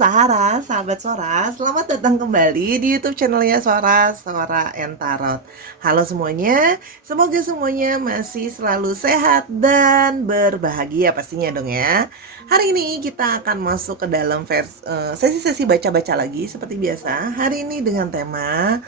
Sahara, sahabat Sora, selamat datang kembali di YouTube channelnya Sora, Sora and Tarot. Halo semuanya, semoga semuanya masih selalu sehat dan berbahagia pastinya dong ya. Hari ini kita akan masuk ke dalam sesi-sesi baca-baca lagi seperti biasa. Hari ini dengan tema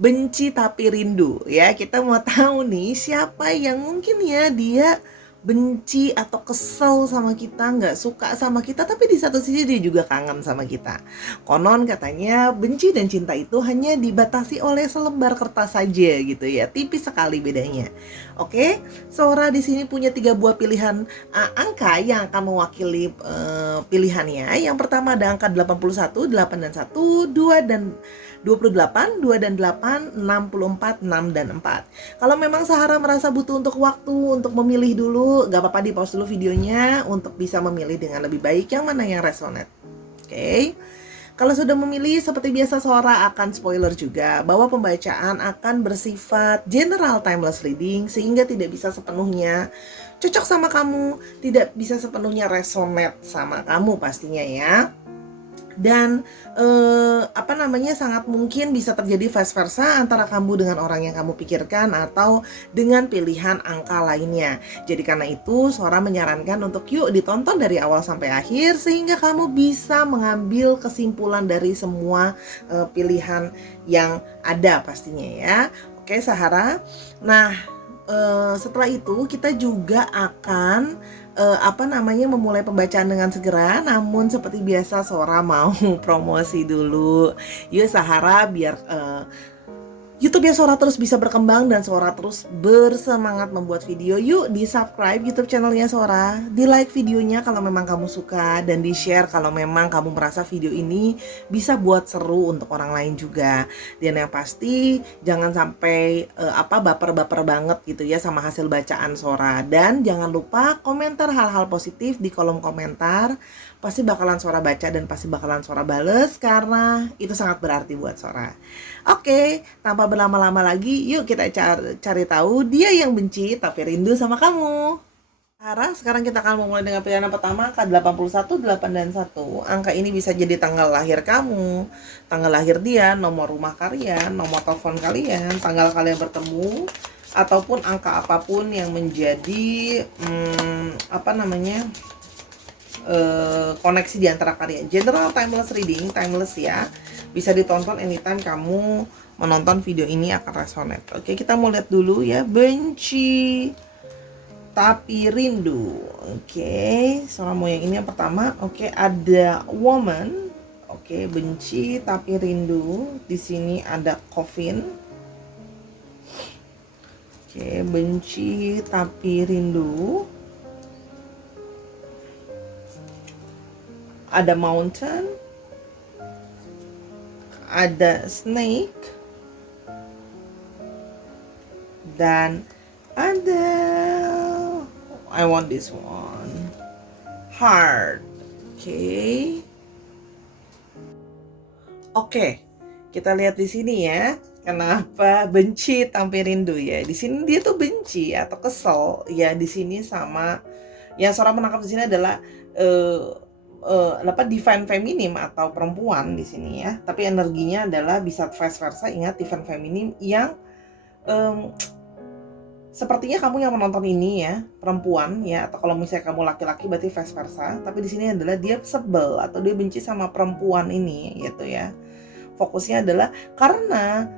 benci tapi rindu ya. Kita mau tahu nih siapa yang mungkin ya dia benci atau kesel sama kita, nggak suka sama kita, tapi di satu sisi dia juga kangen sama kita. Konon katanya benci dan cinta itu hanya dibatasi oleh selembar kertas saja gitu ya, tipis sekali bedanya. Oke, Sora di sini punya 3 buah pilihan angka yang akan mewakili pilihannya. Yang pertama ada angka 81, 8 dan 1, 2 dan 28, 2 dan 8, 64, 6 dan 4. Kalau memang Sahara merasa butuh untuk waktu untuk memilih dulu, gak apa-apa di pause dulu videonya untuk bisa memilih dengan lebih baik yang mana yang resonate. Oke. Kalau sudah memilih, seperti biasa Sora akan spoiler juga bahwa pembacaan akan bersifat general timeless reading sehingga tidak bisa sepenuhnya cocok sama kamu, tidak bisa sepenuhnya resonate sama kamu pastinya ya. Dan sangat mungkin bisa terjadi vice versa antara kamu dengan orang yang kamu pikirkan atau dengan pilihan angka lainnya. Jadi karena itu Sora menyarankan untuk yuk ditonton dari awal sampai akhir sehingga kamu bisa mengambil kesimpulan dari semua pilihan yang ada pastinya ya. Oke Sahara. Nah, setelah itu kita juga akan memulai pembacaan dengan segera. Namun seperti biasa Sora mau promosi dulu. Yuk Sahara biar YouTube-nya Sora terus bisa berkembang dan Sora terus bersemangat membuat video. Yuk di subscribe YouTube channelnya Sora, di like videonya kalau memang kamu suka, dan di share kalau memang kamu merasa video ini bisa buat seru untuk orang lain juga. Dan yang pasti jangan sampai baper-baper banget gitu ya sama hasil bacaan Sora. Dan jangan lupa komentar hal-hal positif di kolom komentar. Pasti bakalan Sora baca dan pasti bakalan Sora bales karena itu sangat berarti buat Sora. Oke, tanpa berlama-lama lagi, yuk kita cari tahu dia yang benci tapi rindu sama kamu. Sekarang kita akan memulai dengan pilihan yang pertama, angka 81, 8 dan 1. Angka ini bisa jadi tanggal lahir kamu, tanggal lahir dia, nomor rumah kalian, nomor telepon kalian, tanggal kalian bertemu, ataupun angka apapun yang menjadi koneksi di antara kalian. General timeless reading, timeless ya. Bisa ditonton anytime kamu menonton video ini akan resonate. Oke, kita mau lihat dulu ya. Benci tapi rindu. Oke, Sora mau yang ini yang pertama. Oke, ada woman. Oke, benci tapi rindu. Di sini ada coffin. Oke, benci tapi rindu. Ada mountain, ada snake, dan ada I want this one, heart. Oke, kita lihat di sini ya. Kenapa benci tapi rindu ya? Di sini dia tuh benci atau kesel ya di sini sama yang Sora menangkap di sini adalah divine feminim atau perempuan di sini ya, tapi energinya adalah bisa vice versa. Ingat, divine feminim yang sepertinya kamu yang menonton ini ya perempuan ya, atau kalau misalnya kamu laki-laki berarti vice versa. Tapi di sini adalah dia sebel atau dia benci sama perempuan ini gitu ya. Fokusnya adalah karena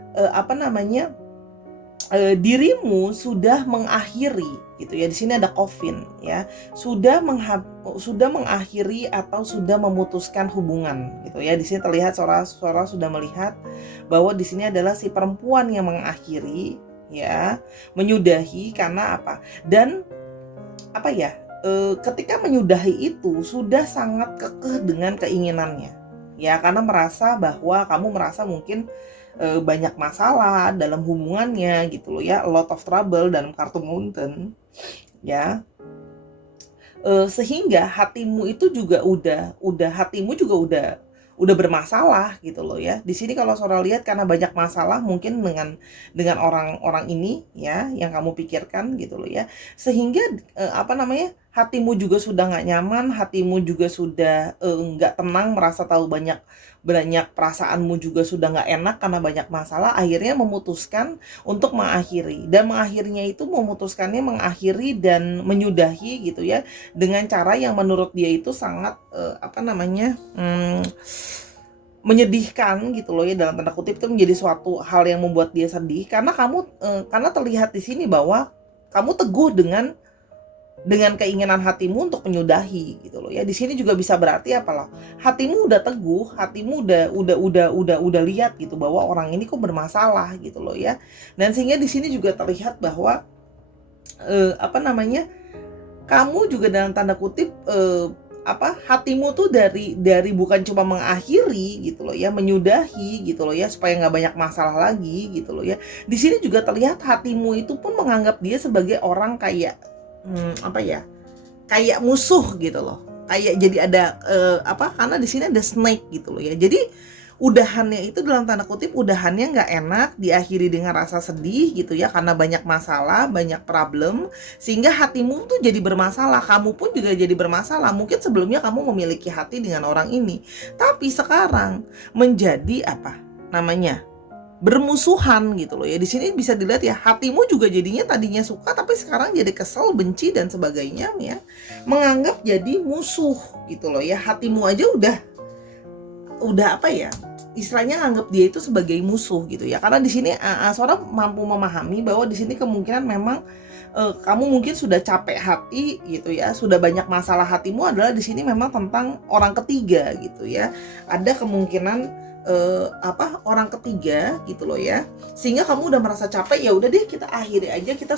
dirimu sudah mengakhiri gitu ya. Di sini ada coffin ya, sudah mengakhiri atau sudah memutuskan hubungan gitu ya. Di sini terlihat Sora sudah melihat bahwa di sini adalah si perempuan yang mengakhiri ya, menyudahi karena apa? Dan ketika menyudahi itu sudah sangat kekeh dengan keinginannya ya, karena kamu merasa mungkin banyak masalah dalam hubungannya gitu loh ya, a lot of trouble dalam kartu mountain ya. Sehingga hatimu itu juga udah bermasalah gitu loh ya. Di sini kalau Sora lihat karena banyak masalah mungkin dengan orang-orang ini ya yang kamu pikirkan gitu loh ya. Sehingga hatimu juga sudah nggak nyaman, hatimu juga sudah nggak tenang, merasa tahu banyak banyak perasaanmu juga sudah nggak enak karena banyak masalah, akhirnya memutuskan untuk mengakhiri. Dan mengakhirinya itu memutuskannya mengakhiri dan menyudahi gitu ya, dengan cara yang menurut dia itu sangat menyedihkan gitu loh ya, dalam tanda kutip. Itu menjadi suatu hal yang membuat dia sedih karena karena terlihat di sini bahwa kamu teguh dengan keinginan hatimu untuk menyudahi gitu loh ya. Di sini juga bisa berarti apa loh? Hatimu udah teguh, hatimu udah lihat gitu bahwa orang ini kok bermasalah gitu loh ya. Dan sehingga di sini juga terlihat bahwa kamu juga dalam tanda kutip hatimu tuh dari bukan cuma mengakhiri gitu loh ya, menyudahi gitu loh ya, supaya nggak banyak masalah lagi gitu loh ya. Di sini juga terlihat hatimu itu pun menganggap dia sebagai orang kayak kayak musuh gitu loh. Kayak jadi ada karena di sini ada snake gitu loh ya. Jadi udahannya itu dalam tanda kutip udahannya nggak enak, diakhiri dengan rasa sedih gitu ya, karena banyak masalah, banyak problem, sehingga hatimu tuh jadi bermasalah, kamu pun juga jadi bermasalah. Mungkin sebelumnya kamu memiliki hati dengan orang ini, tapi sekarang menjadi bermusuhan gitu loh ya. Di sini bisa dilihat ya, hatimu juga jadinya tadinya suka tapi sekarang jadi kesel, benci dan sebagainya ya, menganggap jadi musuh gitu loh ya. Hatimu aja udah istilahnya anggap dia itu sebagai musuh gitu ya. Karena di sini seorang mampu memahami bahwa di sini kemungkinan memang kamu mungkin sudah capek hati gitu ya, sudah banyak masalah. Hatimu adalah di sini memang tentang orang ketiga gitu ya. Ada kemungkinan orang ketiga gitu loh ya, sehingga kamu udah merasa capek, ya udah deh kita akhiri aja, kita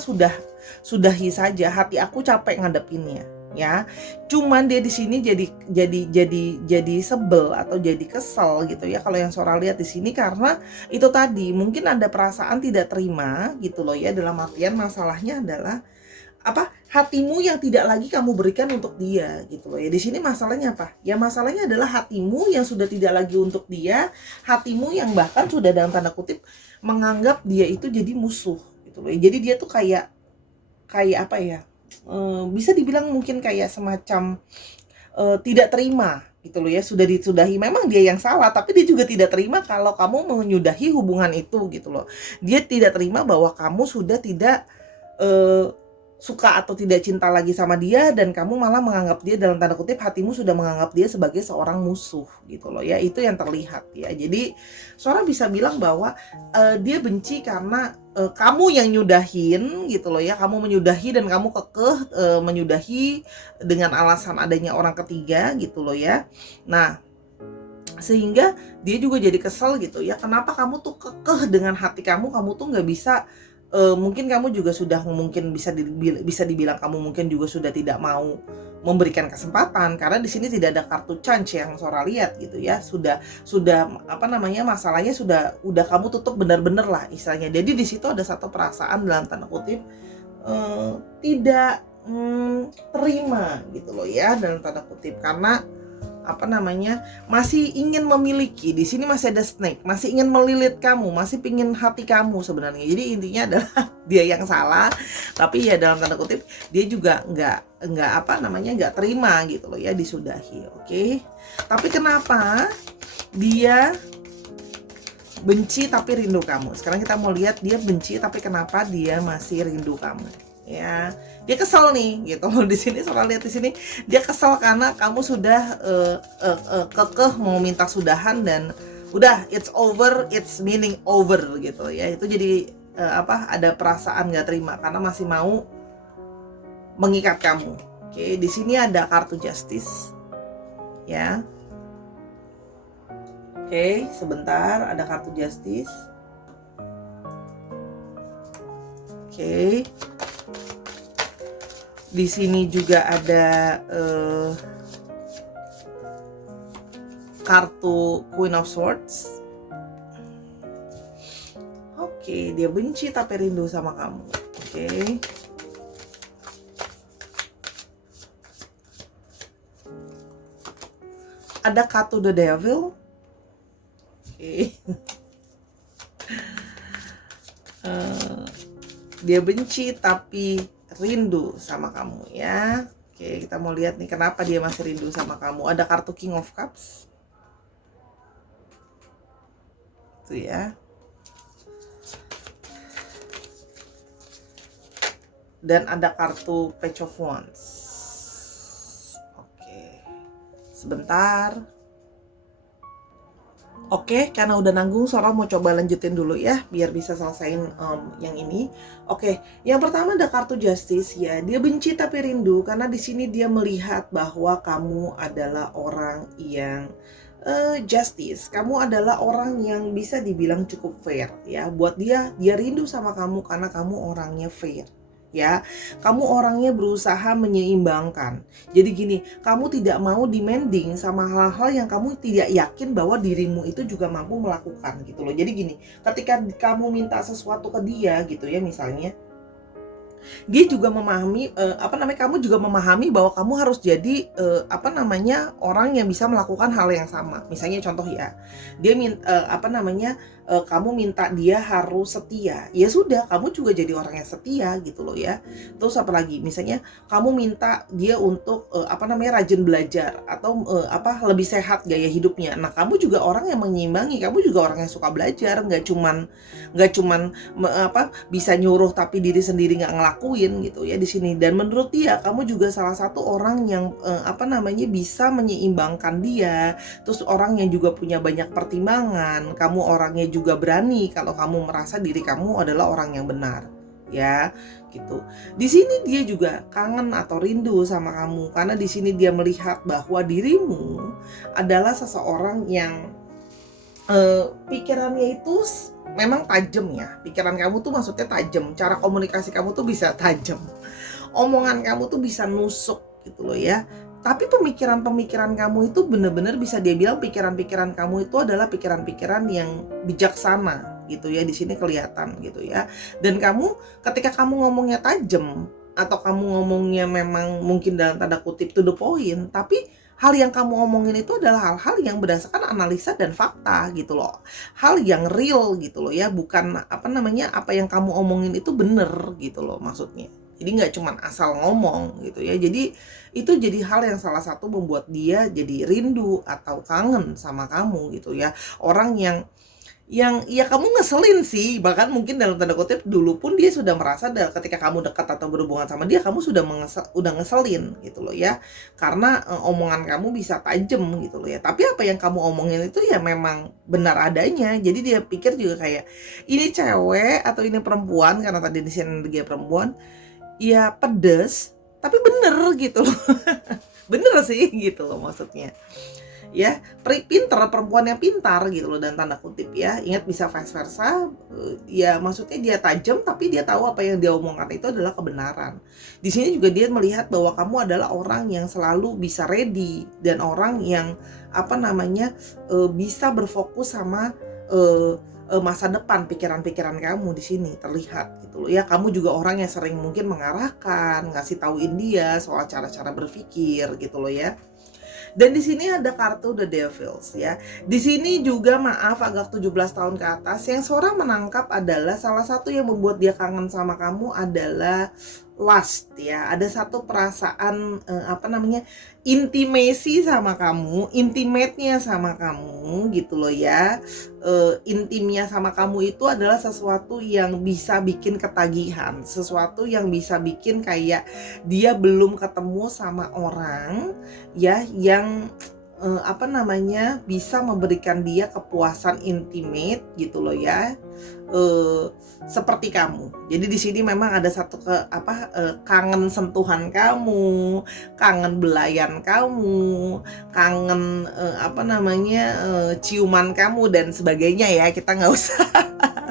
sudahi saja, hati aku capek ngadepinnya ya. Cuman dia di sini jadi sebel atau jadi kesel gitu ya, kalau yang Sora lihat di sini, karena itu tadi mungkin ada perasaan tidak terima gitu loh ya. Dalam artian masalahnya adalah hatimu yang tidak lagi kamu berikan untuk dia gitu loh ya. Di sini masalahnya apa? Ya masalahnya adalah hatimu yang sudah tidak lagi untuk dia, hatimu yang bahkan sudah dalam tanda kutip menganggap dia itu jadi musuh gitu loh ya. Jadi dia tuh kayak bisa dibilang mungkin kayak semacam tidak terima gitu loh ya, sudah disudahi. Memang dia yang salah, tapi dia juga tidak terima kalau kamu menyudahi hubungan itu gitu loh. Dia tidak terima bahwa kamu sudah tidak suka atau tidak cinta lagi sama dia, dan kamu malah menganggap dia, dalam tanda kutip hatimu sudah menganggap dia sebagai seorang musuh gitu loh ya. Itu yang terlihat ya. Jadi seorang bisa bilang bahwa dia benci karena kamu yang nyudahin gitu loh ya. Kamu menyudahi dan kamu kekeh menyudahi dengan alasan adanya orang ketiga gitu loh ya. Nah, sehingga dia juga jadi kesel gitu ya, kenapa kamu tuh kekeh dengan hati kamu tuh nggak bisa. Mungkin kamu juga sudah, mungkin bisa dibilang kamu mungkin juga sudah tidak mau memberikan kesempatan, karena di sini tidak ada kartu chance yang Sora lihat gitu ya. Sudah masalahnya udah kamu tutup benar-benar lah istilahnya. Jadi di situ ada satu perasaan dalam tanda kutip tidak terima gitu loh ya, dalam tanda kutip, karena masih ingin memiliki. Di sini masih ada snake, masih ingin melilit kamu, masih pingin hati kamu sebenarnya. Jadi intinya adalah dia yang salah, tapi ya dalam tanda kutip dia juga nggak terima gitu loh ya, disudahi. Oke. Tapi kenapa dia benci tapi rindu kamu? Sekarang kita mau lihat dia benci tapi kenapa dia masih rindu kamu ya. Dia kesel nih gitu. Di sini Sora lihat di sini dia kesel karena kamu sudah kekeh mau minta sudahan, dan udah it's over, it's meaning over gitu ya. Itu jadi ada perasaan nggak terima karena masih mau mengikat kamu. Oke, di sini ada kartu justice ya. Oke, sebentar, ada kartu justice. Oke. Di sini juga ada kartu Queen of Swords. Oke, dia benci tapi rindu sama kamu. Oke. Ada kartu The Devil. Oke. Dia benci tapi rindu sama kamu ya. Oke, kita mau lihat nih kenapa dia masih rindu sama kamu. Ada kartu King of Cups. Tuh ya. Dan ada kartu Page of Wands. Oke. Sebentar. Oke, karena udah nanggung, Sora mau coba lanjutin dulu ya, biar bisa selesaiin yang ini. Oke, yang pertama ada kartu Justice ya. Dia benci tapi rindu karena di sini dia melihat bahwa kamu adalah orang yang justice. Kamu adalah orang yang bisa dibilang cukup fair ya. Buat dia rindu sama kamu karena kamu orangnya fair. Ya, kamu orangnya berusaha menyeimbangkan. Jadi gini, kamu tidak mau demanding sama hal-hal yang kamu tidak yakin bahwa dirimu itu juga mampu melakukan gitu loh. Jadi gini, ketika kamu minta sesuatu ke dia gitu ya, misalnya dia juga memahami kamu juga memahami bahwa kamu harus jadi orang yang bisa melakukan hal yang sama. Misalnya contoh ya, dia kamu minta dia harus setia. Ya sudah, kamu juga jadi orang yang setia gitu loh ya. Terus apa lagi? Misalnya kamu minta dia untuk rajin belajar atau lebih sehat gaya hidupnya. Nah, kamu juga orang yang menyeimbangi, kamu juga orang yang suka belajar, nggak cuman bisa nyuruh tapi diri sendiri nggak ngelakuin gitu ya di sini. Dan menurut dia kamu juga salah satu orang yang bisa menyeimbangkan dia. Terus orang yang juga punya banyak pertimbangan. Kamu orangnya juga berani kalau kamu merasa diri kamu adalah orang yang benar ya gitu. Di sini dia juga kangen atau rindu sama kamu karena di sini dia melihat bahwa dirimu adalah seseorang yang pikirannya itu memang tajam ya. Pikiran kamu tuh maksudnya tajam, cara komunikasi kamu tuh bisa tajam, omongan kamu tuh bisa nusuk gitu loh ya. Tapi pemikiran-pemikiran kamu itu benar-benar bisa dia bilang pikiran-pikiran kamu itu adalah pikiran-pikiran yang bijaksana gitu ya, di sini kelihatan gitu ya. Dan kamu ketika kamu ngomongnya tajam atau kamu ngomongnya memang mungkin dalam tanda kutip to the point, tapi hal yang kamu omongin itu adalah hal-hal yang berdasarkan analisa dan fakta gitu loh. Hal yang real gitu loh ya, bukan apa yang kamu omongin itu bener gitu loh maksudnya. Jadi nggak cuma asal ngomong gitu ya. Jadi itu jadi hal yang salah satu membuat dia jadi rindu atau kangen sama kamu gitu ya. Orang yang ya kamu ngeselin sih, bahkan mungkin dalam tanda kutip dulu pun dia sudah merasa ketika kamu dekat atau berhubungan sama dia kamu udah ngeselin gitu loh ya, karena omongan kamu bisa tajam gitu loh ya. Tapi apa yang kamu omongin itu ya memang benar adanya. Jadi dia pikir juga kayak ini cewek atau ini perempuan, karena tadi di sini dia perempuan, ya pedes tapi bener gitu loh. Bener sih gitu loh maksudnya ya. Pinter, perempuan yang pintar gitu loh dan tanda kutip ya. Ingat bisa vice versa ya, maksudnya dia tajam tapi dia tahu apa yang dia omongkan itu adalah kebenaran. Di sini juga dia melihat bahwa kamu adalah orang yang selalu bisa ready dan orang yang bisa berfokus sama masa depan. Pikiran-pikiran kamu di sini terlihat gitu loh ya. Kamu juga orang yang sering mungkin mengarahkan, ngasih tauin dia soal cara-cara berpikir gitu loh ya. Dan di sini ada kartu The Devils ya. Di sini juga maaf agak 17 tahun ke atas, yang Sora menangkap adalah salah satu yang membuat dia kangen sama kamu adalah lust ya. Ada satu perasaan intimacy sama kamu, intimate-nya sama kamu gitu loh ya. Intimnya sama kamu itu adalah sesuatu yang bisa bikin ketagihan, sesuatu yang bisa bikin kayak dia belum ketemu sama orang ya yang bisa memberikan dia kepuasan intimate gitu loh ya, seperti kamu. Jadi di sini memang ada satu kangen sentuhan kamu, kangen belayan kamu, kangen ciuman kamu dan sebagainya ya. Kita nggak usah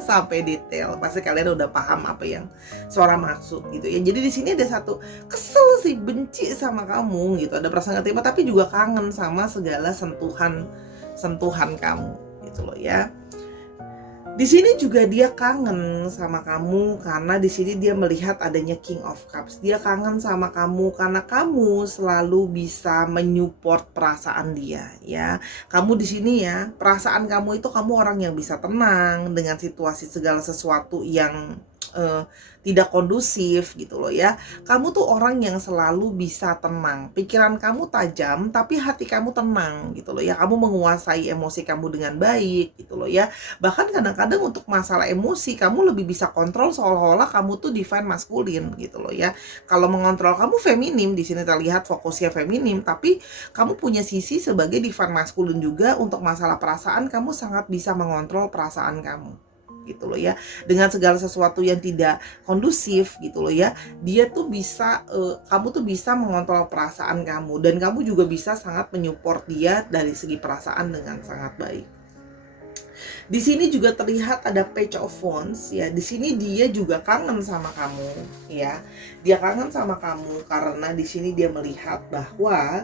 sampai detail, pasti kalian udah paham apa yang Sora maksud gitu ya. Jadi di sini ada satu kesel sih, benci sama kamu gitu, ada perasaan kecewa tapi juga kangen sama segala sentuhan kamu gitu loh ya. Di sini juga dia kangen sama kamu karena di sini dia melihat adanya King of Cups. Dia kangen sama kamu karena kamu selalu bisa menyupport perasaan dia ya. Kamu di sini ya, perasaan kamu itu kamu orang yang bisa tenang dengan situasi segala sesuatu yang tidak kondusif gitu loh ya. Kamu tuh orang yang selalu bisa tenang. Pikiran kamu tajam tapi hati kamu tenang gitu loh ya. Kamu menguasai emosi kamu dengan baik gitu loh ya. Bahkan kadang-kadang untuk masalah emosi kamu lebih bisa kontrol, seolah-olah kamu tuh divine maskulin gitu loh ya. Kalau mengontrol kamu feminim, di sini terlihat fokusnya feminim, tapi kamu punya sisi sebagai divine maskulin juga. Untuk masalah perasaan kamu sangat bisa mengontrol perasaan kamu gitu loh ya. Dengan segala sesuatu yang tidak kondusif gitu loh ya, dia tuh bisa kamu tuh bisa mengontrol perasaan kamu, dan kamu juga bisa sangat menyupport dia dari segi perasaan dengan sangat baik. Di sini juga terlihat ada Page of Wands ya. Di sini dia juga kangen sama kamu ya. Dia kangen sama kamu karena di sini dia melihat bahwa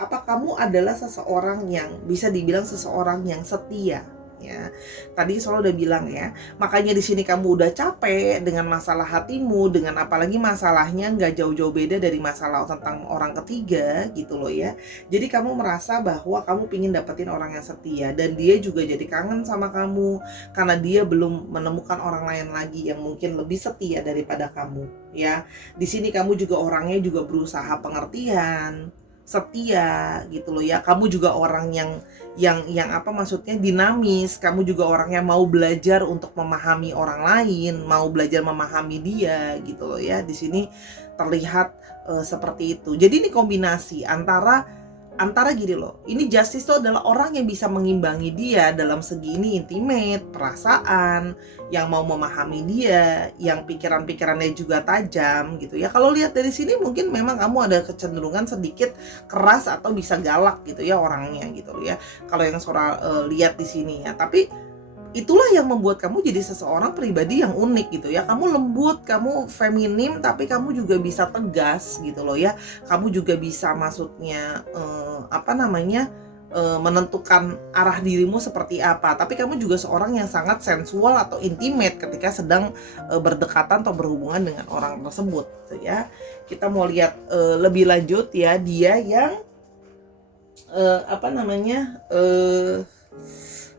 apa kamu adalah seseorang yang bisa dibilang seseorang yang setia ya. Tadi Solo udah bilang ya, makanya di sini kamu udah capek dengan masalah hatimu, dengan apalagi masalahnya nggak jauh-jauh beda dari masalah tentang orang ketiga gitu loh ya. Jadi kamu merasa bahwa kamu pingin dapetin orang yang setia, dan dia juga jadi kangen sama kamu karena dia belum menemukan orang lain lagi yang mungkin lebih setia daripada kamu ya. Di sini kamu juga orangnya juga berusaha pengertian, setia gitu loh ya. Kamu juga orang yang apa maksudnya dinamis. Kamu juga orang yang mau belajar untuk memahami orang lain, mau belajar memahami dia gitu loh ya. Di sini terlihat seperti itu. Jadi ini kombinasi antara gini loh, ini Justice itu adalah orang yang bisa mengimbangi dia dalam segi ini intimate, perasaan, yang mau memahami dia, yang pikiran-pikirannya juga tajam gitu ya. Kalau lihat dari sini mungkin memang kamu ada kecenderungan sedikit keras atau bisa galak gitu ya orangnya gitu ya. Kalau yang Sora lihat di sini ya, tapi itulah yang membuat kamu jadi seseorang pribadi yang unik gitu ya. Kamu lembut, kamu feminim, tapi kamu juga bisa tegas gitu loh ya. Kamu juga bisa maksudnya menentukan arah dirimu seperti apa. Tapi kamu juga seorang yang sangat sensual atau intimate ketika sedang berdekatan atau berhubungan dengan orang tersebut gitu ya. Kita mau lihat lebih lanjut ya, dia yang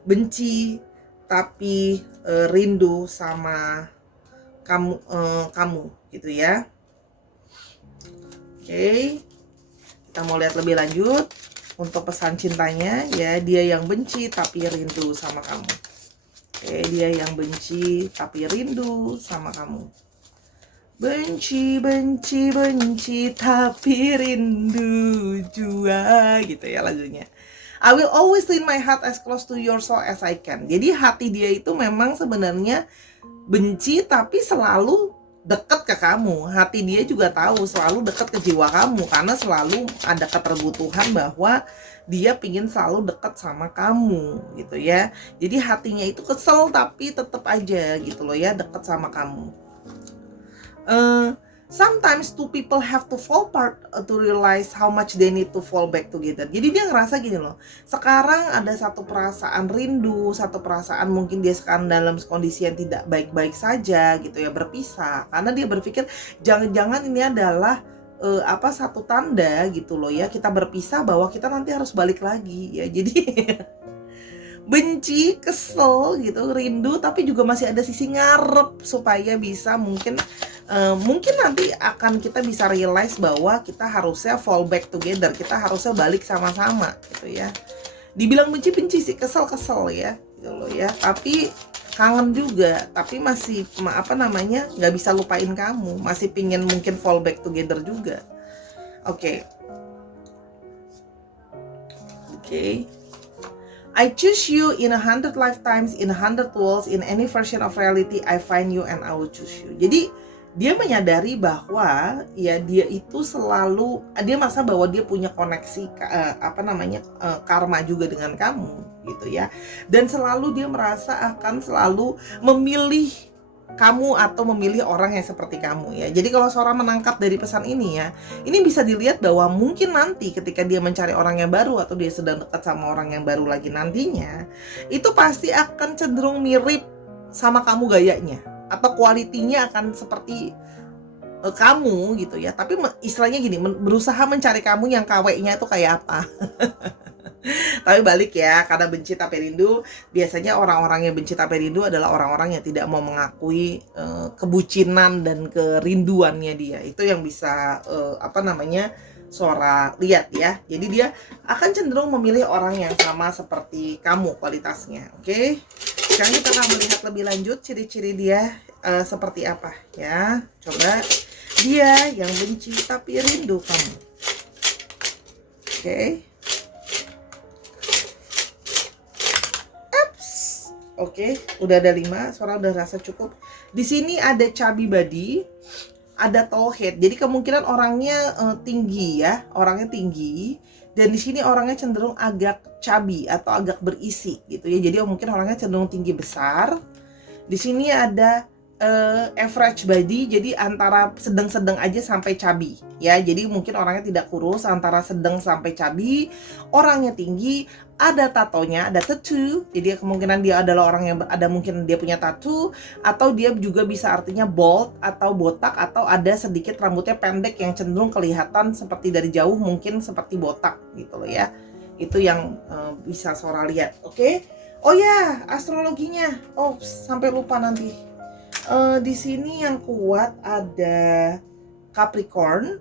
benci tapi rindu sama kamu gitu ya. Oke, kita mau lihat lebih lanjut untuk pesan cintanya ya. Dia yang benci tapi rindu sama kamu. Oke, dia yang benci tapi rindu sama kamu. Benci, benci, benci tapi rindu jua gitu ya lagunya. I will always lean my heart as close to your soul as I can. Jadi hati dia itu memang sebenarnya benci tapi selalu dekat ke kamu. Hati dia juga tahu selalu dekat ke jiwa kamu karena selalu ada keterbutuhan bahwa dia pingin selalu dekat sama kamu gitu ya. Jadi hatinya itu kesel tapi tetap aja gitu loh ya dekat sama kamu. Sometimes two people have to fall apart to realize how much they need to fall back together. Jadi dia ngerasa gini loh, sekarang ada satu perasaan rindu, satu perasaan mungkin dia sekarang dalam kondisi yang tidak baik-baik saja gitu ya, berpisah. Karena dia berpikir jangan-jangan ini adalah satu tanda gitu loh ya, kita berpisah bahwa kita nanti harus balik lagi ya. Jadi benci, kesel gitu, rindu, tapi juga masih ada sisi ngarep supaya bisa mungkin nanti akan kita bisa realize bahwa kita harusnya fall back together, kita harusnya balik sama-sama gitu ya. Dibilang benci-benci sih, kesel-kesel ya gitu loh ya, tapi kangen juga, tapi masih nggak bisa lupain kamu, masih pingin mungkin fall back together juga. Oke. I choose you in 100 lifetimes, in 100 worlds, in any version of reality. I find you and I will choose you. Jadi dia menyadari bahwa ya dia itu selalu, dia merasa bahwa dia punya koneksi karma juga dengan kamu gitu ya. Dan selalu dia merasa akan selalu memilih kamu atau memilih orang yang seperti kamu ya. Jadi kalau seorang menangkap dari pesan ini ya, ini bisa dilihat bahwa mungkin nanti ketika dia mencari orang yang baru atau dia sedang dekat sama orang yang baru lagi nantinya, itu pasti akan cenderung mirip sama kamu gayanya, atau kualitinya akan seperti kamu gitu ya. Tapi istilahnya gini, berusaha mencari kamu yang KW-nya itu kayak apa. Tapi balik ya, karena benci tapi rindu, biasanya orang-orang yang benci tapi rindu adalah orang-orang yang tidak mau mengakui kebucinan dan kerinduannya dia. Itu yang bisa apa namanya, Sora lihat ya. Jadi dia akan cenderung memilih orang yang sama seperti kamu kualitasnya. Oke. Sekarang kita akan melihat lebih lanjut ciri-ciri dia seperti apa ya. Coba dia yang benci tapi rindu kamu. Oke. Oke, udah ada 5, Sora udah rasa cukup. Di sini ada chubby body, ada tall head. Jadi kemungkinan orangnya tinggi ya, orangnya tinggi. Dan di sini orangnya cenderung agak chubby atau agak berisi gitu ya. Jadi mungkin orangnya cenderung tinggi besar. Di sini ada average body, jadi antara sedang-sedang aja sampai chubby ya. Jadi mungkin orangnya tidak kurus, antara sedang sampai chubby. Orangnya tinggi, ada tatonya, ada tattoo. Jadi kemungkinan dia adalah orang yang ada, mungkin dia punya tattoo, atau dia juga bisa artinya bald atau botak, atau ada sedikit rambutnya pendek yang cenderung kelihatan seperti dari jauh mungkin seperti botak gitu loh ya. Itu yang bisa Sora lihat. Oke. Oh ya, astrologinya. Oh, sampai lupa nanti. Di sini yang kuat ada Capricorn,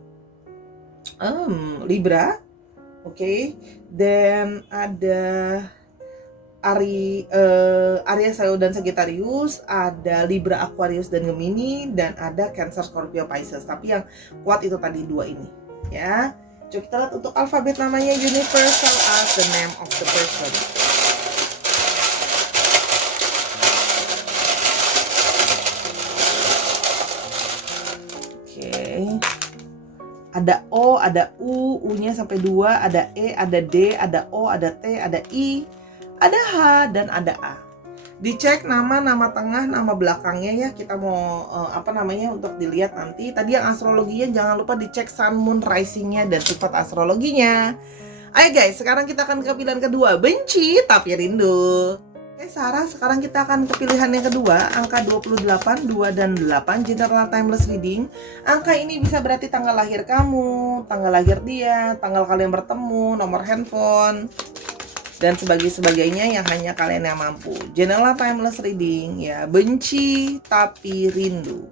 Libra, oke, dan ada Aries, Leo dan Sagittarius, ada Libra, Aquarius dan Gemini, dan ada Cancer, Scorpio, Pisces. Tapi yang kuat itu tadi 2 ini, ya. Coba kita lihat untuk alfabet namanya universal as the name of the person. Ada O, ada U, U-nya sampai 2, ada E, ada D, ada O, ada T, ada I, ada H, dan ada A. Dicek nama tengah, nama belakangnya ya. Kita mau apa namanya untuk dilihat nanti. Tadi yang astrologinya jangan lupa dicek sun, moon, rising-nya dan sifat astrologinya. Ayo guys, sekarang kita akan ke pilihan kedua, benci tapi rindu. Oke Sarah, sekarang kita akan ke pilihan yang kedua, angka 28, 2 dan 8, general timeless reading. Angka ini bisa berarti tanggal lahir kamu, tanggal lahir dia, tanggal kalian bertemu, nomor handphone, dan sebagainya yang hanya kalian yang mampu. General timeless reading ya, benci tapi rindu.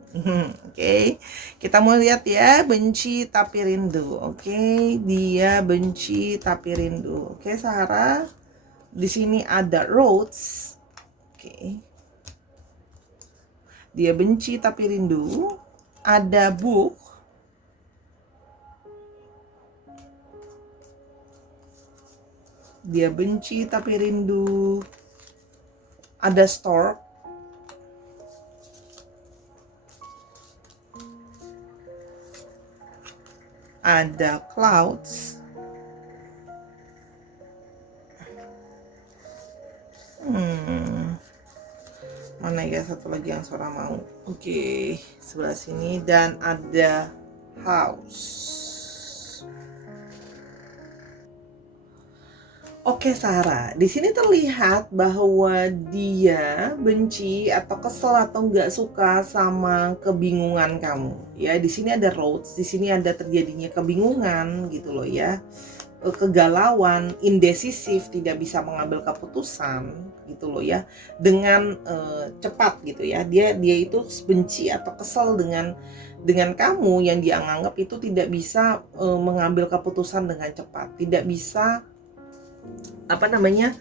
Oke. Kita mau lihat ya, benci tapi rindu. Oke, dia benci tapi rindu. Oke, Sarah. Di sini ada roads. Oke. Dia benci tapi rindu. Ada book. Dia benci tapi rindu. Ada stork. Ada clouds. Mana ya satu lagi yang Sora mau? Oke, sebelah sini, dan ada house. Oke Sarah, di sini terlihat bahwa dia benci atau kesel atau nggak suka sama kebingungan kamu. Ya, di sini ada roads, di sini ada terjadinya kebingungan gitu loh ya. Kegalauan, indecisif, tidak bisa mengambil keputusan gitu loh ya dengan cepat gitu ya. Dia itu benci atau kesel dengan kamu yang dia anggap itu tidak bisa mengambil keputusan dengan cepat, tidak bisa apa namanya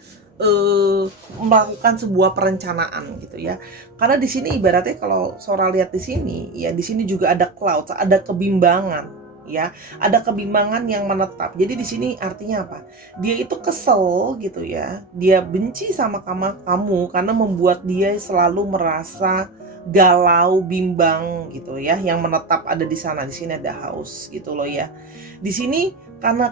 melakukan sebuah perencanaan gitu ya. Karena di sini ibaratnya kalau Sora lihat di sini ya, di sini juga ada clouds, ada kebimbangan ya, ada kebimbangan yang menetap. Jadi di sini artinya apa? Dia itu kesel gitu ya. Dia benci sama kamu karena membuat dia selalu merasa galau, bimbang gitu ya. Yang menetap ada di sana. Di sini ada house gitu loh ya. Di sini karena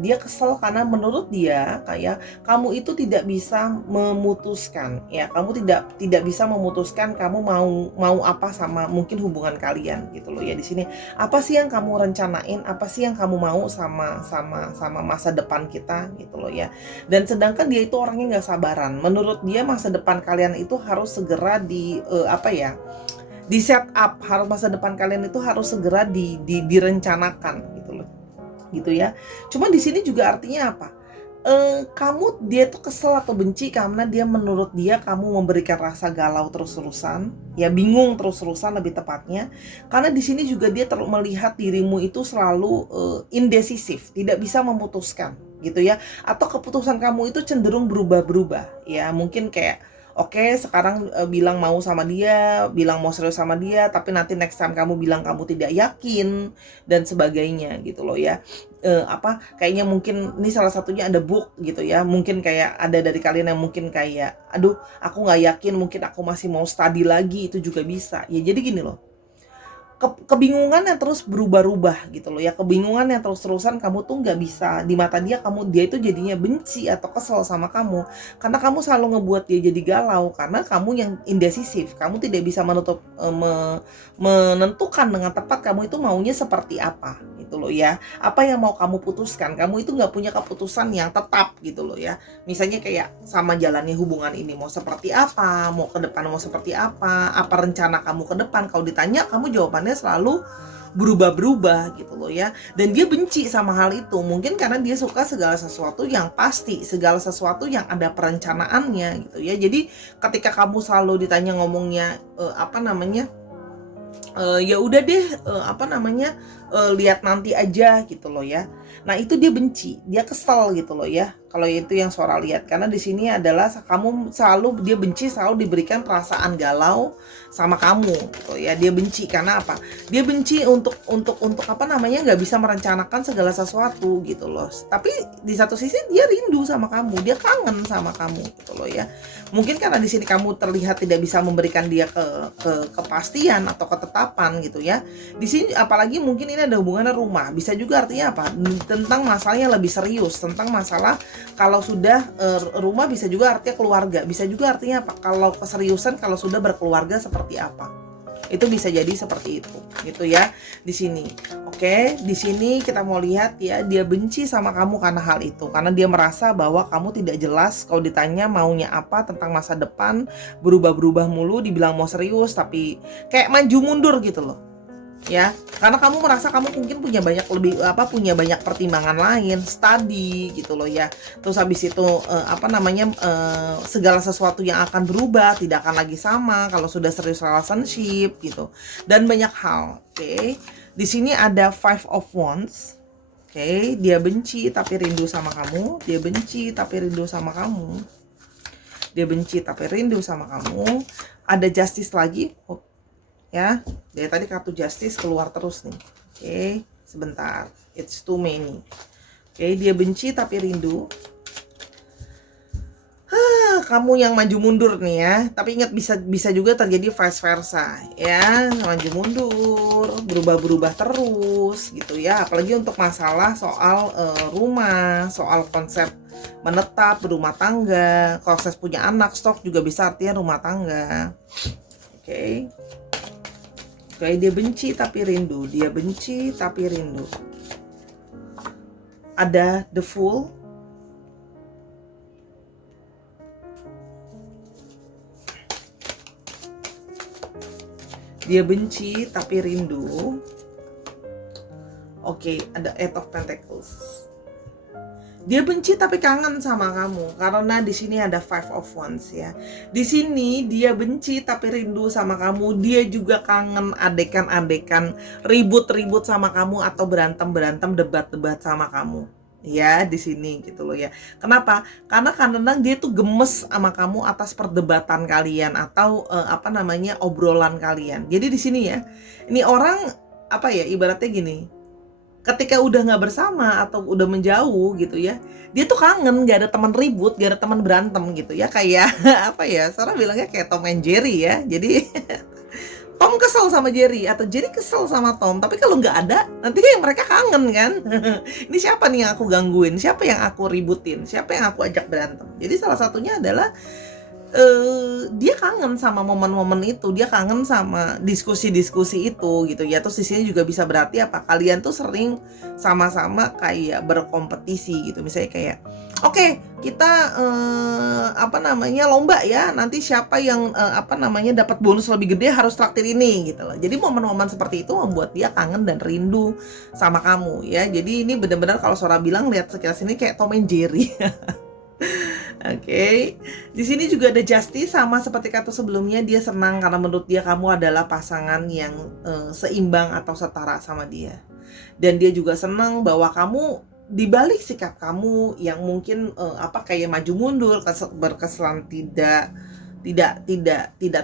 dia kesel karena menurut dia kayak kamu itu tidak bisa memutuskan ya, kamu tidak bisa memutuskan kamu mau apa sama mungkin hubungan kalian gitu loh ya. Di sini apa sih yang kamu rencanain, apa sih yang kamu mau sama masa depan kita gitu loh ya. Dan sedangkan dia itu orangnya nggak sabaran, menurut dia masa depan kalian itu harus segera di set up, harus masa depan kalian itu harus segera direncanakan gitu loh gitu ya. Cuma di sini juga artinya apa? dia tuh kesel atau benci karena menurut dia kamu memberikan rasa galau terus-terusan, ya bingung terus-terusan lebih tepatnya. Karena di sini juga dia melihat dirimu itu selalu indecisif, tidak bisa memutuskan gitu ya. Atau keputusan kamu itu cenderung berubah-berubah. Ya, mungkin kayak oke, sekarang bilang mau sama dia, bilang mau serius sama dia, tapi nanti next time kamu bilang kamu tidak yakin dan sebagainya gitu loh ya. Kayaknya mungkin ini salah satunya ada book gitu ya, mungkin kayak ada dari kalian yang mungkin kayak aduh aku nggak yakin, mungkin aku masih mau study lagi, itu juga bisa ya. Jadi gini loh, kebingungan yang terus berubah-ubah gitu loh ya, kebingungan yang terus-terusan, kamu tuh nggak bisa di mata dia, dia itu jadinya benci atau kesel sama kamu karena kamu selalu ngebuat dia jadi galau, karena kamu yang indecisif, kamu tidak bisa menentukan dengan tepat kamu itu maunya seperti apa gitu loh ya, apa yang mau kamu putuskan, kamu itu nggak punya keputusan yang tetap gitu loh ya. Misalnya kayak sama jalannya hubungan ini mau seperti apa, mau ke depan mau seperti apa rencana kamu ke depan, kalau ditanya kamu jawabannya selalu berubah-berubah gitu loh ya. Dan dia benci sama hal itu, mungkin karena dia suka segala sesuatu yang pasti, segala sesuatu yang ada perencanaannya gitu ya. Jadi ketika kamu selalu ditanya ngomongnya ya udah deh, lihat nanti aja gitu loh ya. Nah itu dia benci, dia kesel gitu loh ya. Kalau itu yang Suara lihat, karena di sini adalah kamu selalu, dia benci selalu diberikan perasaan galau sama kamu gitu ya. Dia benci karena apa? Dia benci untuk nggak bisa merencanakan segala sesuatu gitu loh. Tapi di satu sisi dia rindu sama kamu, dia kangen sama kamu gitu loh ya. Mungkin karena di sini kamu terlihat tidak bisa memberikan dia kepastian atau ketetapan gitu ya. Di sini apalagi mungkin ini ada hubungan rumah, bisa juga artinya apa? Tentang masalahnya lebih serius, tentang masalah. Kalau sudah rumah bisa juga artinya keluarga, bisa juga artinya apa? Kalau keseriusan, kalau sudah berkeluarga seperti apa? Itu bisa jadi seperti itu, gitu ya. Di sini, oke, di sini kita mau lihat ya, dia benci sama kamu karena hal itu, karena dia merasa bahwa kamu tidak jelas kalau ditanya maunya apa tentang masa depan, berubah-berubah mulu, dibilang mau serius tapi kayak maju mundur gitu loh. Ya, karena kamu merasa kamu mungkin punya banyak pertimbangan lain, study gitu loh ya. Terus habis itu segala sesuatu yang akan berubah, tidak akan lagi sama kalau sudah serius relationship gitu. Dan banyak hal, oke. Di sini ada Five of Wands. Oke, dia benci tapi rindu sama kamu, dia benci tapi rindu sama kamu. Dia benci tapi rindu sama kamu. Ada Justice lagi. Ya, dari tadi kartu Justice keluar terus nih. Oke, sebentar, it's too many. Oke, dia benci tapi rindu. Kamu yang maju mundur nih ya, tapi ingat bisa juga terjadi vice versa ya, maju mundur, berubah-berubah terus gitu ya. Apalagi untuk masalah soal rumah, soal konsep menetap, berumah tangga, proses punya anak, stok juga bisa artinya rumah tangga. Oke. Oke, dia benci tapi rindu, dia benci tapi rindu. Ada The Fool. Dia benci tapi rindu. Oke, ada Eight of Pentacles. Dia benci tapi kangen sama kamu karena di sini ada Five of Wands ya. Di sini dia benci tapi rindu sama kamu. Dia juga kangen adekan-adekan ribut-ribut sama kamu atau berantem-berantem, debat-debat sama kamu. Ya, di sini gitu loh ya. Kenapa? Karena kadang-kadang dia tuh gemes sama kamu atas perdebatan kalian atau obrolan kalian. Jadi di sini ya, ini orang ibaratnya gini. Ketika udah nggak bersama atau udah menjauh gitu ya, dia tuh kangen, gak ada teman ribut, gak ada teman berantem gitu ya, kayak Sarah bilangnya kayak Tom and Jerry ya. Jadi Tom kesel sama Jerry atau Jerry kesel sama Tom, tapi kalau nggak ada nanti mereka kangen kan. Ini siapa nih yang aku gangguin, siapa yang aku ributin, siapa yang aku ajak berantem. Jadi salah satunya adalah dia kangen sama momen-momen itu, dia kangen sama diskusi-diskusi itu gitu ya. Terus di sini juga bisa berarti kalian tuh sering sama-sama kayak berkompetisi gitu. Misalnya kayak Oke, kita lomba ya. Nanti siapa yang dapat bonus lebih gede harus traktir ini gitu loh. Jadi momen-momen seperti itu membuat dia kangen dan rindu sama kamu ya. Jadi ini benar-benar kalau Sora bilang lihat sekilas ini kayak Tom and Jerry. Oke. Di sini juga ada Justice, sama seperti kata sebelumnya, dia senang karena menurut dia kamu adalah pasangan yang seimbang atau setara sama dia. Dan dia juga senang bahwa kamu di balik sikap kamu yang mungkin kayak maju mundur, berkesan tidak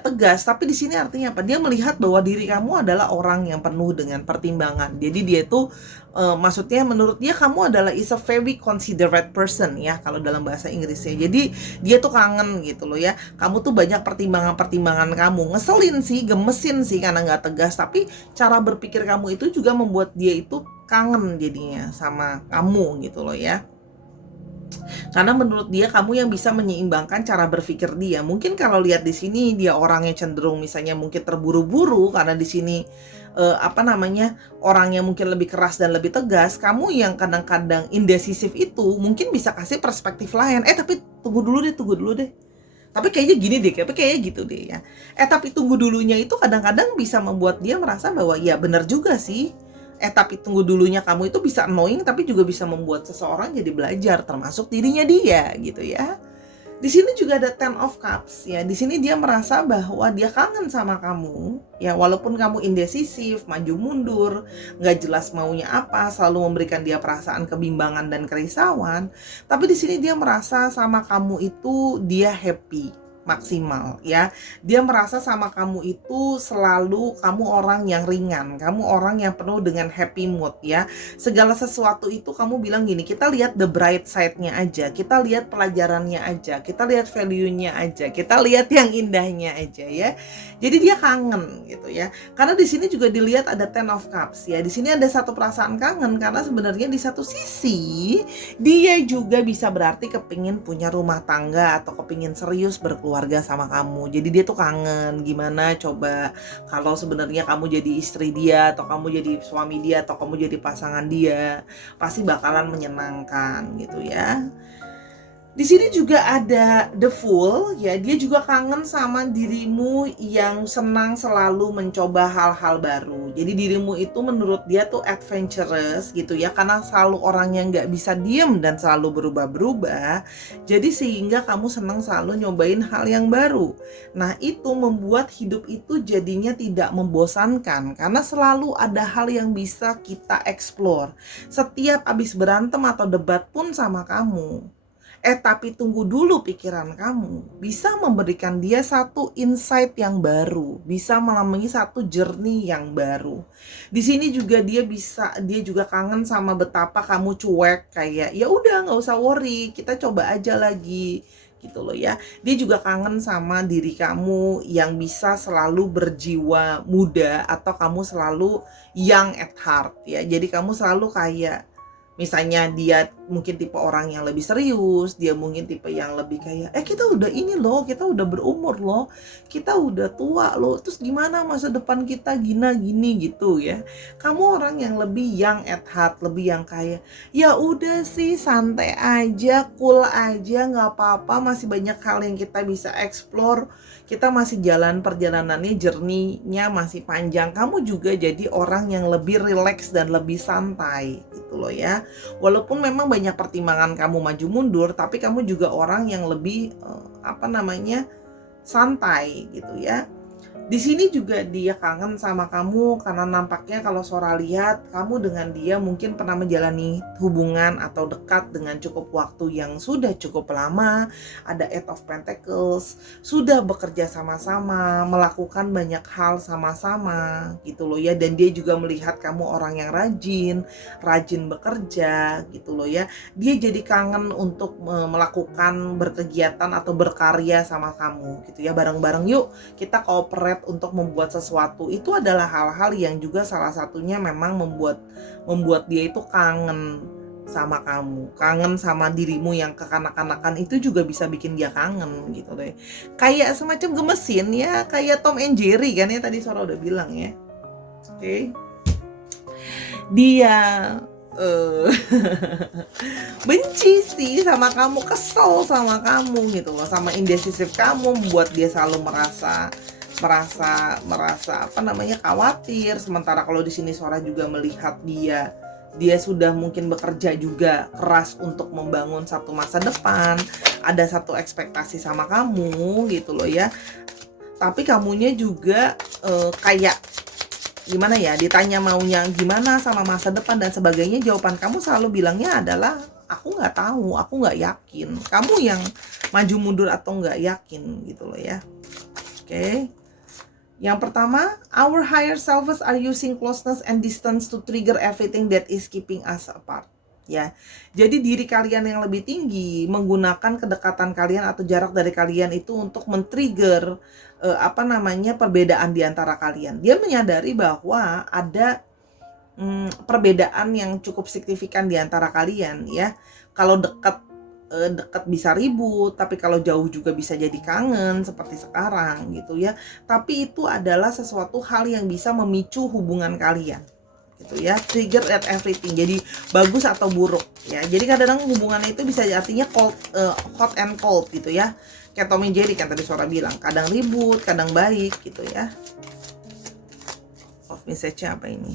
tegas, tapi di sini artinya apa? Dia melihat bahwa diri kamu adalah orang yang penuh dengan pertimbangan. Jadi dia itu maksudnya menurut dia kamu adalah is a very considerate person ya kalau dalam bahasa Inggrisnya. Jadi dia tuh kangen gitu loh ya. Kamu tuh banyak pertimbangan kamu. Ngeselin sih, gemesin sih karena nggak tegas, tapi cara berpikir kamu itu juga membuat dia itu kangen jadinya sama kamu gitu loh ya. Karena menurut dia kamu yang bisa menyeimbangkan cara berpikir dia. Mungkin kalau lihat di sini dia orangnya cenderung misalnya mungkin terburu-buru karena di sini orangnya mungkin lebih keras dan lebih tegas. Kamu yang kadang-kadang indecisif itu mungkin bisa kasih perspektif lain. Tapi tunggu dulu deh. Tapi kayaknya gini deh, kayaknya gitu deh ya. Tapi tunggu dulunya itu kadang-kadang bisa membuat dia merasa bahwa ya benar juga sih. Tapi tunggu dulunya kamu itu bisa annoying tapi juga bisa membuat seseorang jadi belajar termasuk dirinya dia gitu ya. Di sini juga ada Ten of Cups ya. Di sini dia merasa bahwa dia kangen sama kamu ya, walaupun kamu indecisif, maju mundur, nggak jelas maunya apa, selalu memberikan dia perasaan kebimbangan dan kerisauan. Tapi di sini dia merasa sama kamu itu dia happy maksimal ya. Dia merasa sama kamu itu selalu kamu orang yang ringan, kamu orang yang penuh dengan happy mood ya. Segala sesuatu itu kamu bilang gini, kita lihat the bright side-nya aja, kita lihat pelajarannya aja, kita lihat value-nya aja, kita lihat yang indahnya aja ya. Jadi dia kangen gitu ya. Karena di sini juga dilihat ada Ten of Cups ya. Di sini ada satu perasaan kangen karena sebenarnya di satu sisi dia juga bisa berarti kepingin punya rumah tangga atau kepingin serius berkeluarga sama kamu. Jadi dia tuh kangen gimana coba kalau sebenarnya kamu jadi istri dia atau kamu jadi suami dia atau kamu jadi pasangan dia, pasti bakalan menyenangkan gitu ya. Di sini juga ada The Fool ya, dia juga kangen sama dirimu yang senang selalu mencoba hal-hal baru. Jadi dirimu itu menurut dia tuh adventurous gitu ya, karena selalu orang yang nggak bisa diem dan selalu berubah-berubah. Jadi sehingga kamu senang selalu nyobain hal yang baru. Nah itu membuat hidup itu jadinya tidak membosankan karena selalu ada hal yang bisa kita explore. Setiap abis berantem atau debat pun sama kamu. Tapi tunggu dulu, pikiran kamu bisa memberikan dia satu insight yang baru, bisa melalui satu journey yang baru. Di sini juga dia juga kangen sama betapa kamu cuek, kayak ya udah nggak usah worry, kita coba aja lagi gitu loh ya. Dia juga kangen sama diri kamu yang bisa selalu berjiwa muda atau kamu selalu young at heart ya. Jadi kamu selalu kayak misalnya dia mungkin tipe orang yang lebih serius, dia mungkin tipe yang lebih kayak kita udah ini loh, kita udah berumur loh, kita udah tua loh, terus gimana masa depan kita gini gitu ya. Kamu orang yang lebih young at heart, lebih yang kayak ya udah sih santai aja, cool aja, nggak apa-apa, masih banyak hal yang kita bisa explore, kita masih jalan perjalanannya, journey-nya masih panjang. Kamu juga jadi orang yang lebih relax dan lebih santai gitu loh ya. Walaupun memang banyak pertimbangan kamu maju mundur, tapi kamu juga orang yang lebih santai gitu ya. Di sini juga dia kangen sama kamu karena nampaknya kalau Sora lihat kamu dengan dia mungkin pernah menjalani hubungan atau dekat dengan cukup waktu yang sudah cukup lama. Ada Eight of Pentacles, sudah bekerja sama-sama, melakukan banyak hal sama-sama gitu loh ya. Dan dia juga melihat kamu orang yang rajin bekerja gitu loh ya. Dia jadi kangen untuk melakukan berkegiatan atau berkarya sama kamu gitu ya. Bareng-bareng yuk kita cooperate untuk membuat sesuatu. Itu adalah hal-hal yang juga salah satunya memang membuat dia itu kangen sama kamu, kangen sama dirimu yang kekanak-kanakan. Itu juga bisa bikin dia kangen gitu deh. Kayak semacam gemesin ya, kayak Tom and Jerry kan ya, tadi Sora udah bilang ya. Oke. Dia eh benci sih sama kamu, kesel sama kamu gitu loh, sama indecisive kamu, buat dia selalu merasa apa namanya, khawatir. Sementara kalau di sini Sora juga melihat dia sudah mungkin bekerja juga keras untuk membangun satu masa depan, ada satu ekspektasi sama kamu gitu loh ya. Tapi kamunya juga kayak gimana ya, ditanya maunya gimana sama masa depan dan sebagainya, jawaban kamu selalu bilangnya adalah aku nggak tahu, aku nggak yakin. Kamu yang maju mundur atau nggak yakin gitu loh ya. Oke. Yang pertama, our higher selves are using closeness and distance to trigger everything that is keeping us apart. Ya, jadi diri kalian yang lebih tinggi menggunakan kedekatan kalian atau jarak dari kalian itu untuk men-trigger perbedaan di antara kalian. Dia menyadari bahwa ada perbedaan yang cukup signifikan di antara kalian ya. Kalau dekat bisa ribut, tapi kalau jauh juga bisa jadi kangen seperti sekarang gitu ya. Tapi itu adalah sesuatu hal yang bisa memicu hubungan kalian gitu ya, trigger at everything. Jadi bagus atau buruk ya. Jadi kadang-kadang hubungannya itu bisa artinya hot and cold gitu ya. Kayak Tom and Jerry kan tadi Sora bilang, kadang ribut, kadang baik gitu ya. Off message-nya apa ini?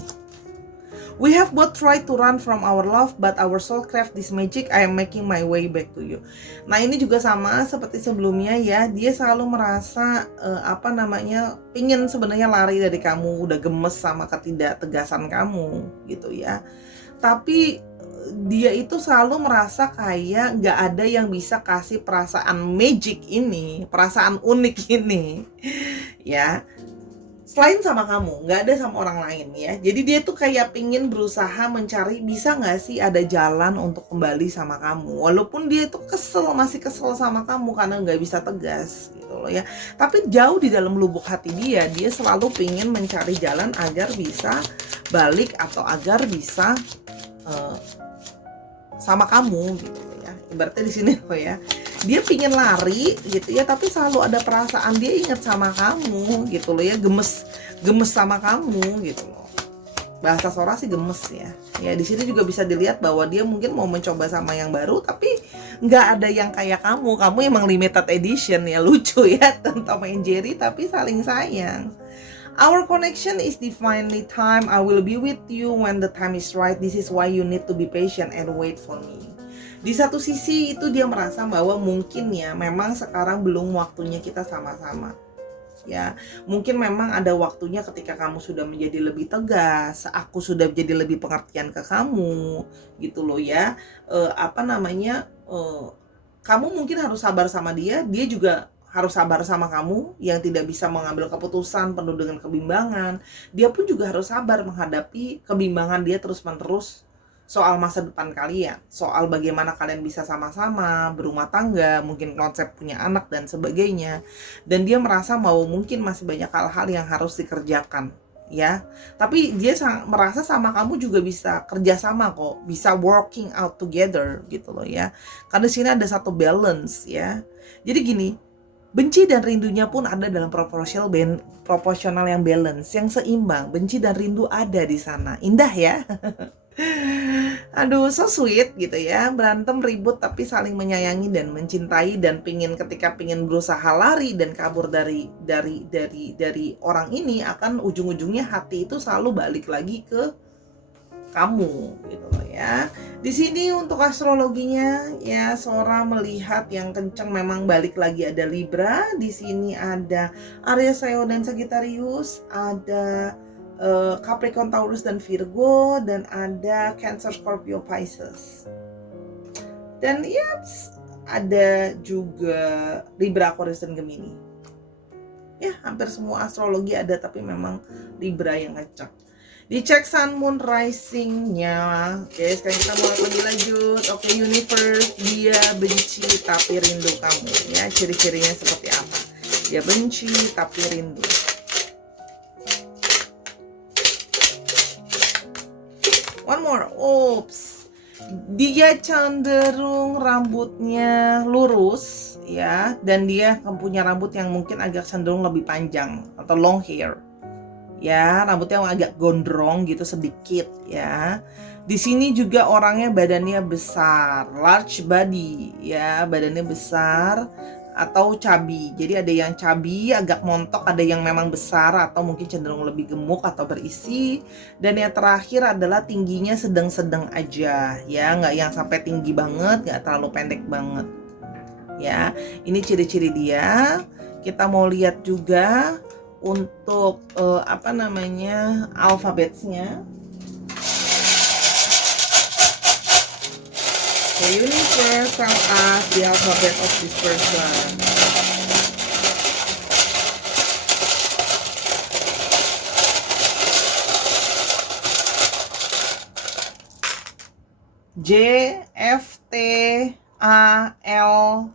We have both tried to run from our love, but our soul craft this magic. I am making my way back to you. Nah ini juga sama seperti sebelumnya ya. Dia selalu merasa pingin sebenarnya lari dari kamu, udah gemes sama ketidaktegasan kamu gitu ya. Tapi dia itu selalu merasa kayak nggak ada yang bisa kasih perasaan magic ini, perasaan unik ini, ya. Selain sama kamu, nggak ada sama orang lain ya. Jadi dia tuh kayak pingin berusaha mencari, bisa nggak sih ada jalan untuk kembali sama kamu. Walaupun dia tuh masih kesel sama kamu karena nggak bisa tegas gitu loh ya. Tapi jauh di dalam lubuk hati dia selalu pingin mencari jalan agar bisa balik atau agar bisa sama kamu gitu loh ya. Ibaratnya di sini loh ya. Dia pingin lari gitu ya, tapi selalu ada perasaan dia ingat sama kamu gitu loh ya, gemes sama kamu gitu loh. Bahasa Sora sih gemes ya. Ya di sini juga bisa dilihat bahwa dia mungkin mau mencoba sama yang baru, tapi nggak ada yang kayak kamu. Kamu emang limited edition ya, lucu ya, Tom and Jerry tapi saling sayang. Our connection is divinely timed. I will be with you when the time is right. This is why you need to be patient and wait for me. Di satu sisi itu dia merasa bahwa mungkin ya memang sekarang belum waktunya kita sama-sama. Ya, mungkin memang ada waktunya ketika kamu sudah menjadi lebih tegas, aku sudah menjadi lebih pengertian ke kamu, gitu loh ya. Kamu mungkin harus sabar sama dia juga harus sabar sama kamu yang tidak bisa mengambil keputusan penuh dengan kebimbangan. Dia pun juga harus sabar menghadapi kebimbangan dia terus-menerus soal masa depan kalian, soal bagaimana kalian bisa sama-sama berumah tangga, mungkin konsep punya anak dan sebagainya. Dan dia merasa bahwa mungkin masih banyak hal-hal yang harus dikerjakan, ya. Tapi dia merasa sama kamu juga bisa kerjasama kok, bisa working out together gitu loh ya. Karena di sini ada satu balance ya. Jadi gini, benci dan rindunya pun ada dalam proporsional yang balance, yang seimbang. Benci dan rindu ada di sana. Indah ya. Aduh, so sweet gitu ya. Berantem, ribut tapi saling menyayangi dan mencintai, dan ketika pingin berusaha lari dan kabur dari orang ini, akan ujung-ujungnya hati itu selalu balik lagi ke kamu gitu loh ya. Di sini untuk astrologinya ya, Sora melihat yang kenceng memang balik lagi ada Libra, di sini ada Aries, Leo dan Sagittarius, ada Capricorn, Taurus dan Virgo, dan ada Cancer, Scorpio, Pisces. Dan ada juga Libra, Aquarius dan Gemini. Ya, hampir semua astrologi ada, tapi memang Libra yang ngecek. Dicek Sun, Moon, Rising-nya. Oke, sekarang kita mulai lebih lanjut. Oke, Universe, dia benci tapi rindu kamu. Ya, ciri-cirinya seperti apa? Dia benci tapi rindu. One more. Oops. Dia cenderung rambutnya lurus ya, dan dia punya rambut yang mungkin agak cenderung lebih panjang atau long hair. ya, rambutnya yang agak gondrong gitu sedikit ya. Di sini juga orangnya badannya besar, large body ya, badannya besar atau chubby. Jadi ada yang chubby, agak montok, ada yang memang besar atau mungkin cenderung lebih gemuk atau berisi. Dan yang terakhir adalah tingginya sedang-sedang aja ya, nggak yang sampai tinggi banget, nggak terlalu pendek banget. Ya, ini ciri-ciri dia. Kita mau lihat juga untuk alfabetnya. The universe tell us the alphabet of this person. J, F, T, A, L.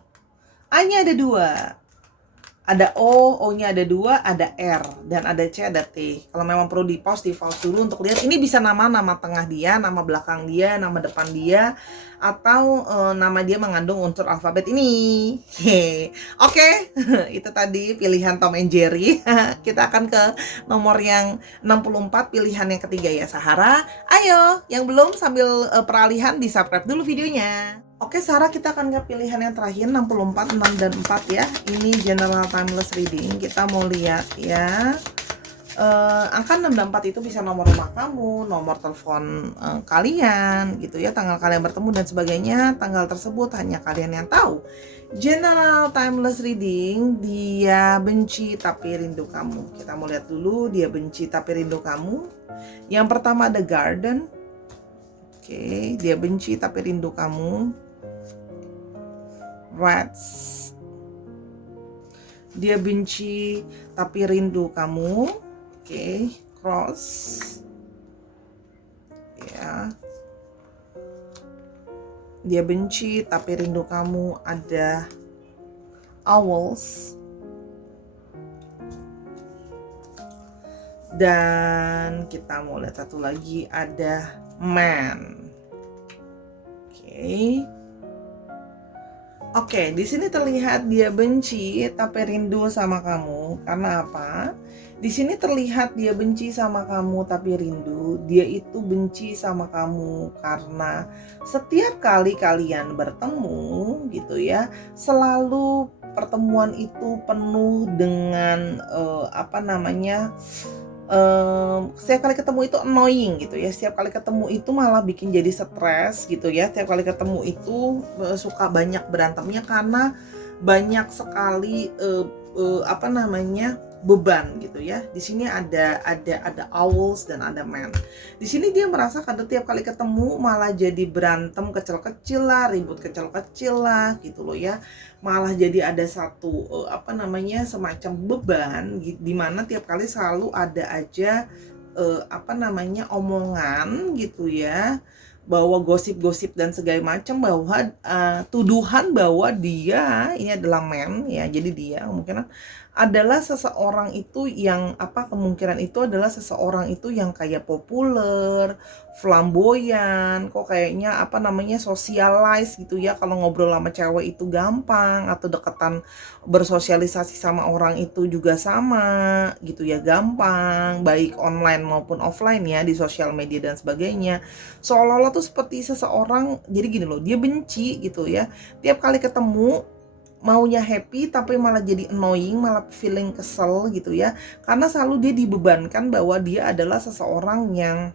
A-nya ada 2. Ada O, O-nya ada 2, ada R, dan ada C, ada T. Kalau memang perlu di-pause dulu untuk lihat. Ini bisa nama tengah dia, nama belakang dia, nama depan dia, atau nama dia mengandung unsur alfabet ini. Oke, itu tadi pilihan Tom and Jerry. Kita akan ke nomor yang 64, pilihan yang ketiga ya, Sahara. Ayo, yang belum sambil peralihan di-subscribe dulu videonya. Oke, Sarah, kita akan ke pilihan yang terakhir 64, 6, dan 4 ya. Ini general timeless reading. Kita mau lihat ya. Angka 6 dan 4 itu bisa nomor rumah kamu, nomor telepon kalian gitu ya, tanggal kalian bertemu dan sebagainya. Tanggal tersebut hanya kalian yang tahu. General timeless reading, dia benci tapi rindu kamu. Kita mau lihat dulu dia benci tapi rindu kamu. Yang pertama ada garden. Oke, dia benci tapi rindu kamu. Rats, dia benci tapi rindu kamu. Oke, cross ya, dia benci tapi rindu kamu. Ada owls, dan kita mau lihat satu lagi, ada man. Oke, di sini terlihat dia benci tapi rindu sama kamu. Karena apa? Di sini terlihat dia benci sama kamu tapi rindu. Dia itu benci sama kamu karena setiap kali kalian bertemu gitu ya, selalu pertemuan itu penuh dengan setiap kali ketemu itu annoying gitu ya, setiap kali ketemu itu malah bikin jadi stres gitu ya, setiap kali ketemu itu suka banyak berantemnya karena banyak sekali beban gitu ya. Di sini ada owls dan ada man. Di sini dia merasa kadang tiap kali ketemu malah jadi berantem kecil-kecil lah, ribut kecil-kecil lah gitu loh ya. Malah jadi ada satu semacam beban di mana tiap kali selalu ada aja omongan gitu ya, bahwa gosip-gosip dan segala macam, bahwa tuduhan bahwa dia ini adalah man ya. Jadi dia kemungkinan adalah seseorang itu yang kemungkinan itu adalah seseorang itu yang kayak populer, flamboyan, kok kayaknya socialize gitu ya. Kalau ngobrol sama cewek itu gampang, atau deketan bersosialisasi sama orang itu juga sama gitu ya, gampang, baik online maupun offline ya, di sosial media dan sebagainya. Seolah-olah tuh seperti seseorang, jadi gini loh, dia benci gitu ya, tiap kali ketemu maunya happy tapi malah jadi annoying, malah feeling kesel gitu ya, karena selalu dia dibebankan bahwa dia adalah seseorang yang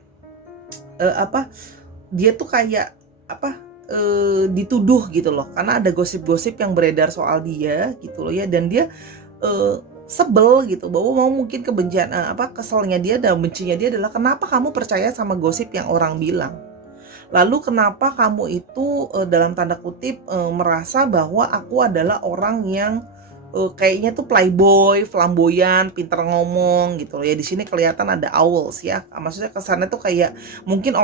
dia tuh kayak dituduh gitu loh, karena ada gosip-gosip yang beredar soal dia gitu loh ya, dan dia sebel gitu, bahwa mau mungkin kebencian keselnya dia dan bencinya dia adalah kenapa kamu percaya sama gosip yang orang bilang. Lalu kenapa kamu itu dalam tanda kutip merasa bahwa aku adalah orang yang kayaknya tuh playboy, flamboyan, pinter ngomong gitu loh ya. Di sini kelihatan ada owls ya. Maksudnya kesannya tuh kayak mungkin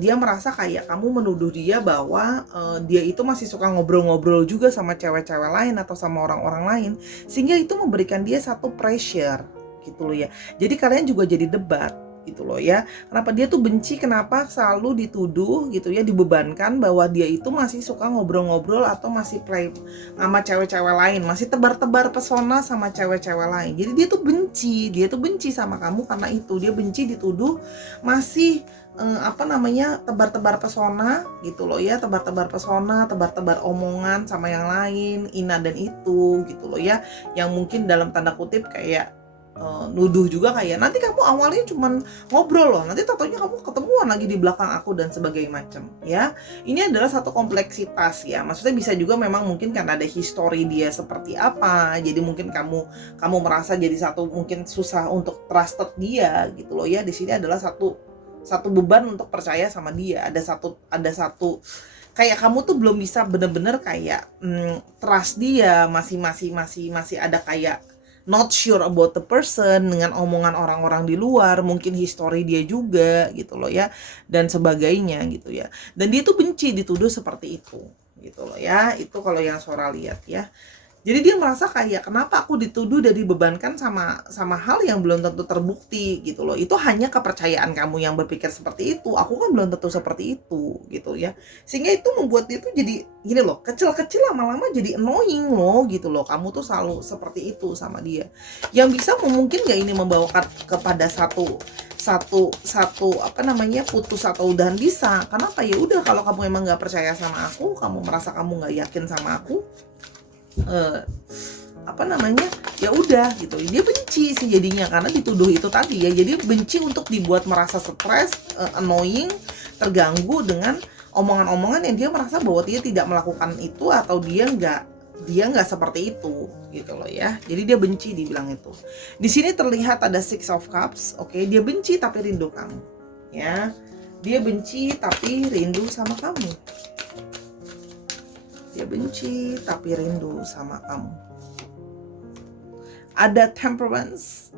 dia merasa kayak kamu menuduh dia bahwa dia itu masih suka ngobrol-ngobrol juga sama cewek-cewek lain atau sama orang-orang lain, sehingga itu memberikan dia satu pressure gitu loh ya. Jadi kalian juga jadi debat gitu loh ya. Kenapa dia tuh benci, kenapa selalu dituduh gitu ya, dibebankan bahwa dia itu masih suka ngobrol-ngobrol atau masih play sama cewek-cewek lain, masih tebar-tebar pesona sama cewek-cewek lain. Jadi dia tuh benci sama kamu karena itu. Dia benci dituduh masih tebar-tebar pesona gitu loh ya, tebar-tebar pesona, tebar-tebar omongan sama yang lain, ina dan itu gitu loh ya, yang mungkin dalam tanda kutip kayak nuduh juga kayak nanti kamu awalnya cuman ngobrol loh, nanti totonya kamu ketemuan lagi di belakang aku dan sebagainya macam ya. Ini adalah satu kompleksitas ya, maksudnya bisa juga memang mungkin karena ada history dia seperti apa, jadi mungkin kamu merasa jadi satu mungkin susah untuk trusted dia gitu loh ya. Di sini adalah satu beban untuk percaya sama dia, ada satu kayak kamu tuh belum bisa bener-bener kayak trust dia, masih ada kayak not sure about the person dengan omongan orang-orang di luar, mungkin history dia juga gitu loh ya, dan sebagainya gitu ya. Dan dia tuh benci dituduh seperti itu gitu loh ya. Itu kalau yang Sora lihat ya. Jadi dia merasa kayak kenapa aku dituduh dan dibebankan sama hal yang belum tentu terbukti gitu loh. Itu hanya kepercayaan kamu yang berpikir seperti itu. Aku kan belum tentu seperti itu gitu ya. Sehingga itu membuat dia tuh jadi gini loh, kecil-kecil lama-lama jadi annoying loh gitu loh. Kamu tuh selalu seperti itu sama dia. Yang bisa mungkin gak ini membawa kepada satu putus atau udahan? Bisa. Kenapa? Ya udah, kalau kamu emang nggak percaya sama aku, kamu merasa kamu nggak yakin sama aku, ya udah gitu. Dia benci sih jadinya karena dituduh itu tadi ya. Jadi benci untuk dibuat merasa stres, annoying, terganggu dengan omongan-omongan yang dia merasa bahwa dia tidak melakukan itu atau dia nggak seperti itu gitu loh ya. Jadi dia benci dibilang itu. Di sini terlihat ada Six of Cups. Oke, dia benci tapi rindu kamu ya. Dia benci tapi rindu sama kamu. Dia benci tapi rindu sama kamu. Ada Temperance.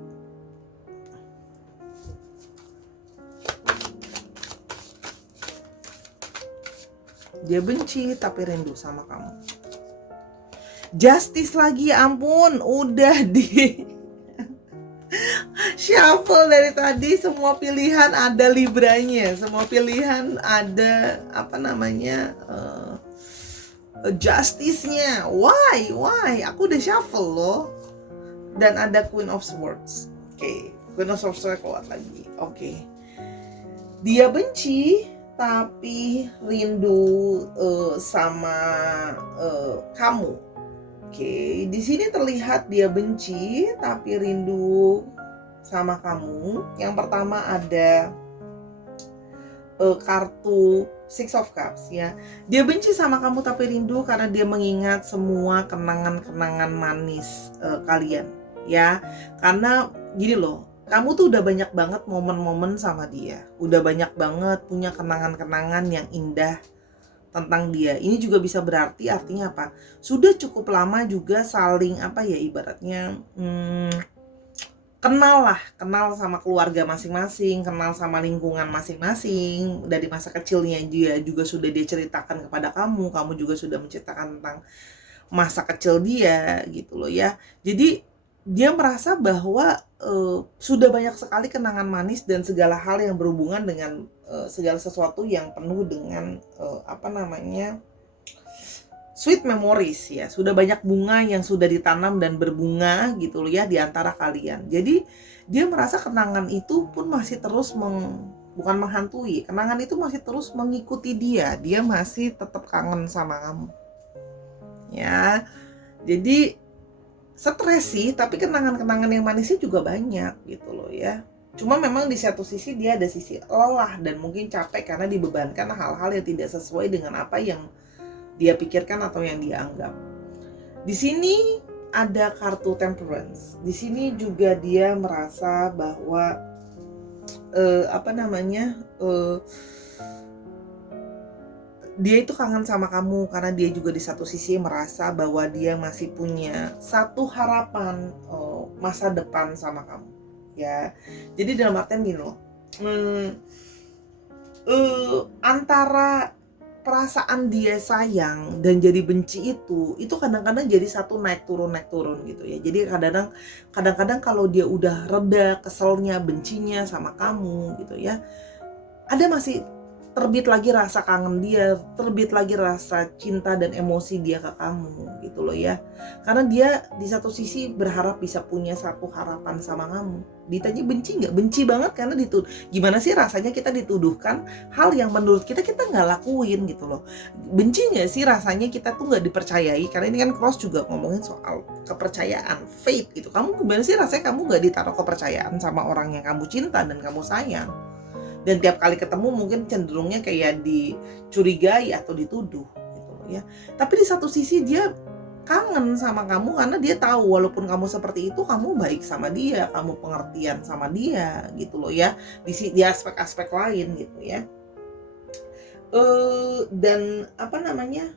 Dia benci tapi rindu sama kamu. Justice lagi, ampun, udah di shuffle dari tadi, semua pilihan ada Libranya, semua pilihan ada Justice-nya. Why? Aku udah shuffle loh. Dan ada Queen of Swords. Oke, Queen of Swords keluar lagi. Oke. Dia benci tapi rindu sama kamu. Oke, di sini terlihat dia benci tapi rindu sama kamu. Yang pertama ada kartu Six of Cups ya. Dia benci sama kamu tapi rindu karena dia mengingat semua kenangan-kenangan manis kalian ya. Karena gini loh, kamu tuh udah banyak banget momen-momen sama dia. Udah banyak banget punya kenangan-kenangan yang indah tentang dia. Ini juga bisa berarti artinya apa? Sudah cukup lama juga saling ibaratnya kenal sama keluarga masing-masing, kenal sama lingkungan masing-masing. Dari masa kecilnya dia juga sudah dia ceritakan kepada kamu juga sudah menceritakan tentang masa kecil dia gitu loh ya. Jadi dia merasa bahwa sudah banyak sekali kenangan manis dan segala hal yang berhubungan dengan segala sesuatu yang penuh dengan sweet memories ya. Sudah banyak bunga yang sudah ditanam dan berbunga gitu loh ya di antara kalian. Jadi dia merasa kenangan itu pun masih terus bukan menghantui. Kenangan itu masih terus mengikuti dia. Dia masih tetap kangen sama kamu. Ya. Jadi stres sih, tapi kenangan-kenangan yang manisnya juga banyak gitu loh ya. Cuma memang di satu sisi dia ada sisi lelah dan mungkin capek karena dibebankan hal-hal yang tidak sesuai dengan apa yang dia pikirkan atau yang dia anggap. Di sini ada kartu Temperance. Di sini juga dia merasa bahwa dia itu kangen sama kamu karena dia juga di satu sisi merasa bahwa dia masih punya satu harapan masa depan sama kamu. Ya, jadi dalam artian gini loh, antara perasaan dia sayang dan jadi benci itu kadang-kadang jadi satu naik turun gitu ya. Jadi kadang-kadang kalau dia udah reda keselnya, bencinya sama kamu gitu ya, ada masih terbit lagi rasa kangen dia, terbit lagi rasa cinta dan emosi dia ke kamu gitu loh ya. Karena dia di satu sisi berharap bisa punya satu harapan sama kamu. Ditanya benci nggak? Benci banget karena gimana sih rasanya kita dituduhkan hal yang menurut kita nggak lakuin gitu loh. Benci nggak sih rasanya kita tuh nggak dipercayai? Karena ini kan Cross juga ngomongin soal kepercayaan, faith gitu. Kamu gimana sih rasanya kamu nggak ditaruh kepercayaan sama orang yang kamu cinta dan kamu sayang? Dan tiap kali ketemu mungkin cenderungnya kayak dicurigai atau dituduh gitu loh ya. Tapi di satu sisi dia kangen sama kamu karena dia tahu walaupun kamu seperti itu, kamu baik sama dia, kamu pengertian sama dia gitu loh ya. Di aspek-aspek lain gitu ya. Dan apa namanya?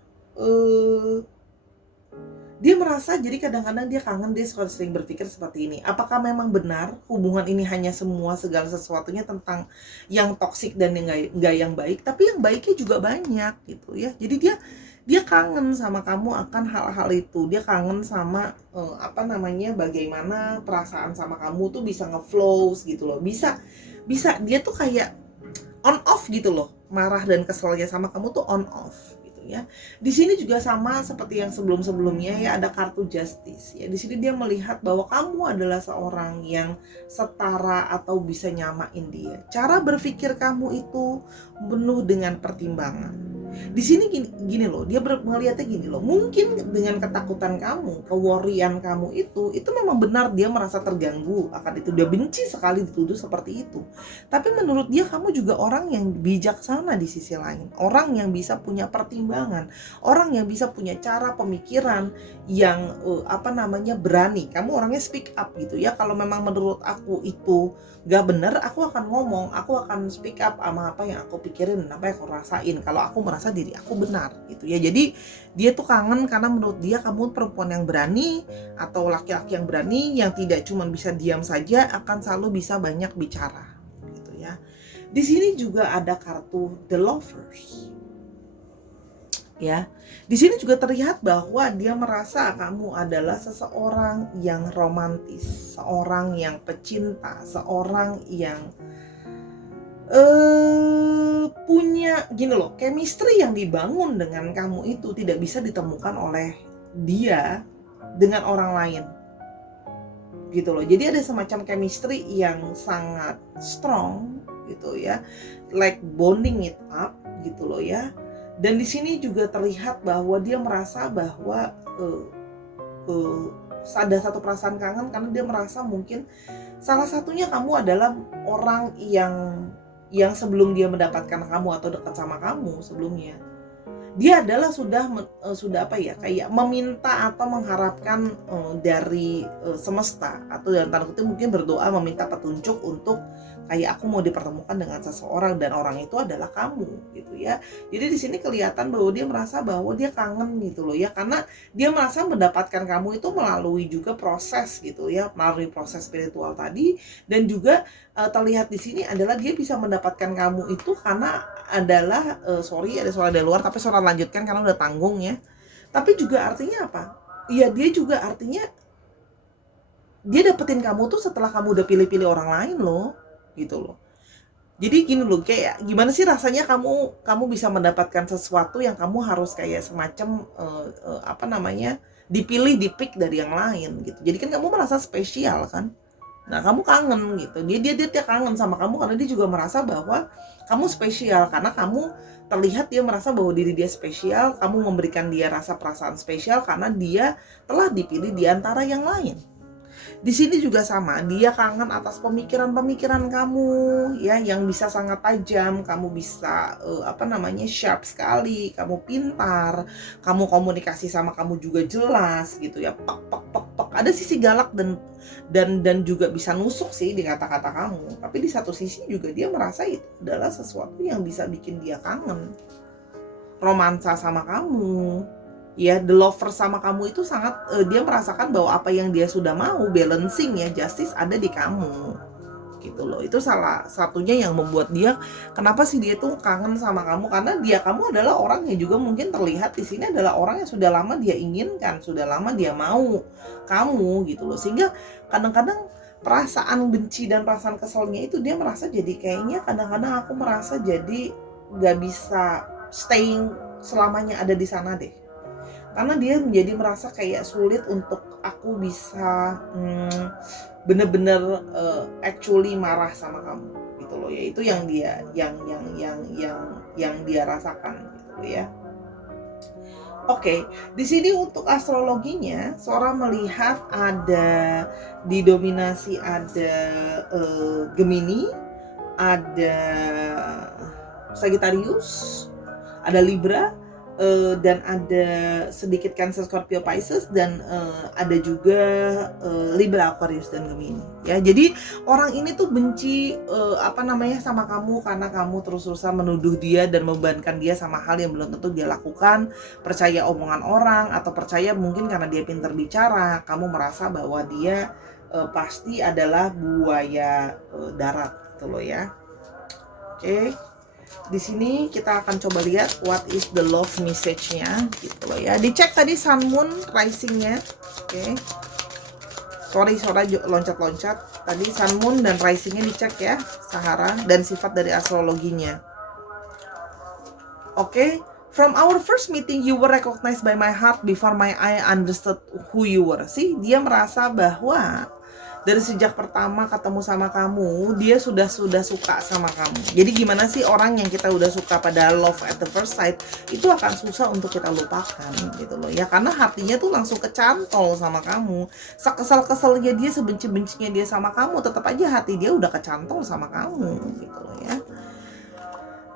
Dia merasa jadi kadang-kadang dia kangen, dia sering berpikir seperti ini. Apakah memang benar hubungan ini hanya segala sesuatunya tentang yang toksik dan yang nggak yang baik, tapi yang baiknya juga banyak gitu ya. Jadi dia kangen sama kamu akan hal-hal itu. Dia kangen sama bagaimana perasaan sama kamu tuh bisa ngeflow gitu loh. Bisa dia tuh kayak on off gitu loh. Marah dan keselnya sama kamu tuh on off. Ya. Di sini juga sama seperti yang sebelum-sebelumnya ya, ada kartu justice ya. Di sini dia melihat bahwa kamu adalah seorang yang setara atau bisa nyamain dia. Cara berpikir kamu itu penuh dengan pertimbangan. Di sini gini loh, dia melihatnya gini loh. Mungkin dengan ketakutan kamu, keworian kamu itu memang benar dia merasa terganggu akan itu. Dia benci sekali dituduh seperti itu. Tapi menurut dia kamu juga orang yang bijaksana di sisi lain. Orang yang bisa punya pertimbangan, orang yang bisa punya cara pemikiran yang berani. Kamu orangnya speak up gitu ya. Kalau memang menurut aku itu gak benar, aku akan ngomong, aku akan speak up sama apa yang aku pikirin dan apa yang aku rasain. Kalau aku merasa diri aku benar gitu ya. Jadi dia tuh kangen karena menurut dia kamu perempuan yang berani atau laki-laki yang berani, yang tidak cuma bisa diam saja, akan selalu bisa banyak bicara gitu ya. Di sini juga ada kartu The Lovers. Ya, di sini juga terlihat bahwa dia merasa kamu adalah seseorang yang romantis, seorang yang pecinta, seorang yang punya gini loh, chemistry yang dibangun dengan kamu itu tidak bisa ditemukan oleh dia dengan orang lain. Gitu loh. Jadi ada semacam chemistry yang sangat strong gitu ya. Like bonding it up gitu loh ya. Dan di sini juga terlihat bahwa dia merasa bahwa ada satu perasaan kangen karena dia merasa mungkin salah satunya kamu adalah orang yang sebelum dia mendapatkan kamu atau dekat sama kamu sebelumnya, dia adalah sudah kayak meminta atau mengharapkan dari semesta atau dalam tanda kutip mungkin berdoa meminta petunjuk untuk kayak aku mau dipertemukan dengan seseorang dan orang itu adalah kamu gitu ya. Jadi di sini kelihatan bahwa dia merasa bahwa dia kangen gitu loh ya, karena dia merasa mendapatkan kamu itu melalui juga proses gitu ya, melalui proses spiritual tadi. Dan juga terlihat di sini adalah dia bisa mendapatkan kamu itu karena adalah ada suara dari luar tapi suara lanjutkan karena udah tanggung ya. Tapi juga artinya apa? Iya, dia juga artinya dia dapetin kamu tuh setelah kamu udah pilih-pilih orang lain loh gitu loh. Jadi gini loh, kayak gimana sih rasanya kamu bisa mendapatkan sesuatu yang kamu harus kayak semacam dipilih, dipick dari yang lain gitu. Jadi kan kamu merasa spesial kan. Nah, kamu kangen gitu. Dia kangen sama kamu karena dia juga merasa bahwa kamu spesial, karena kamu terlihat dia merasa bahwa diri dia spesial, kamu memberikan dia rasa perasaan spesial karena dia telah dipilih di antara yang lain. Di sini juga sama, dia kangen atas pemikiran-pemikiran kamu ya, yang bisa sangat tajam, kamu bisa sharp sekali, kamu pintar, kamu komunikasi sama kamu juga jelas gitu ya. Ada sisi galak dan juga bisa nusuk sih di kata-kata kamu. Tapi di satu sisi juga dia merasa itu adalah sesuatu yang bisa bikin dia kangen. Romansa sama kamu. Ya, the lover sama kamu itu sangat dia merasakan bahwa apa yang dia sudah mau balancing ya, justice ada di kamu gitu loh. Itu salah satunya yang membuat dia, kenapa sih dia tuh kangen sama kamu, karena kamu adalah orang yang juga mungkin terlihat di sini adalah orang yang sudah lama dia inginkan, sudah lama dia mau kamu gitu loh. Sehingga kadang-kadang perasaan benci dan perasaan keselnya itu dia merasa jadi kayaknya kadang-kadang aku merasa jadi gak bisa staying selamanya ada di sana deh, karena dia menjadi merasa kayak sulit untuk aku bisa bener-bener actually marah sama kamu gitu loh ya. Itu yang dia yang dia rasakan gitu ya. Oke, di sini untuk astrologinya, seorang melihat ada didominasi ada Gemini, ada Sagittarius, ada Libra, dan ada sedikit Cancer, Scorpio, Pisces, dan ada juga Libra, Aquarius, dan Gemini ya. Jadi orang ini tuh benci sama kamu karena kamu terus-terusan menuduh dia dan membebankan dia sama hal yang belum tentu dia lakukan, percaya omongan orang, atau percaya mungkin karena dia pintar bicara, kamu merasa bahwa dia pasti adalah buaya darat gitu loh ya. Oke. Di sini kita akan coba lihat what is the love message-nya gitu loh ya. Dicek tadi Sun, Moon, Rising-nya. Oke. Sorry loncat-loncat. Tadi Sun, Moon, dan Rising-nya dicek ya, Sahara, dan sifat dari astrologinya. Oke. From our first meeting, you were recognized by my heart before my eye understood who you were. Sih, dia merasa bahwa dari sejak pertama ketemu sama kamu, dia sudah suka sama kamu. Jadi gimana sih orang yang kita udah suka pada love at the first sight, itu akan susah untuk kita lupakan gitu loh ya. Karena hatinya tuh langsung kecantol sama kamu. Sekesel-keselnya dia, sebenci-bencinya dia sama kamu, tetap aja hati dia udah kecantol sama kamu gitu loh ya.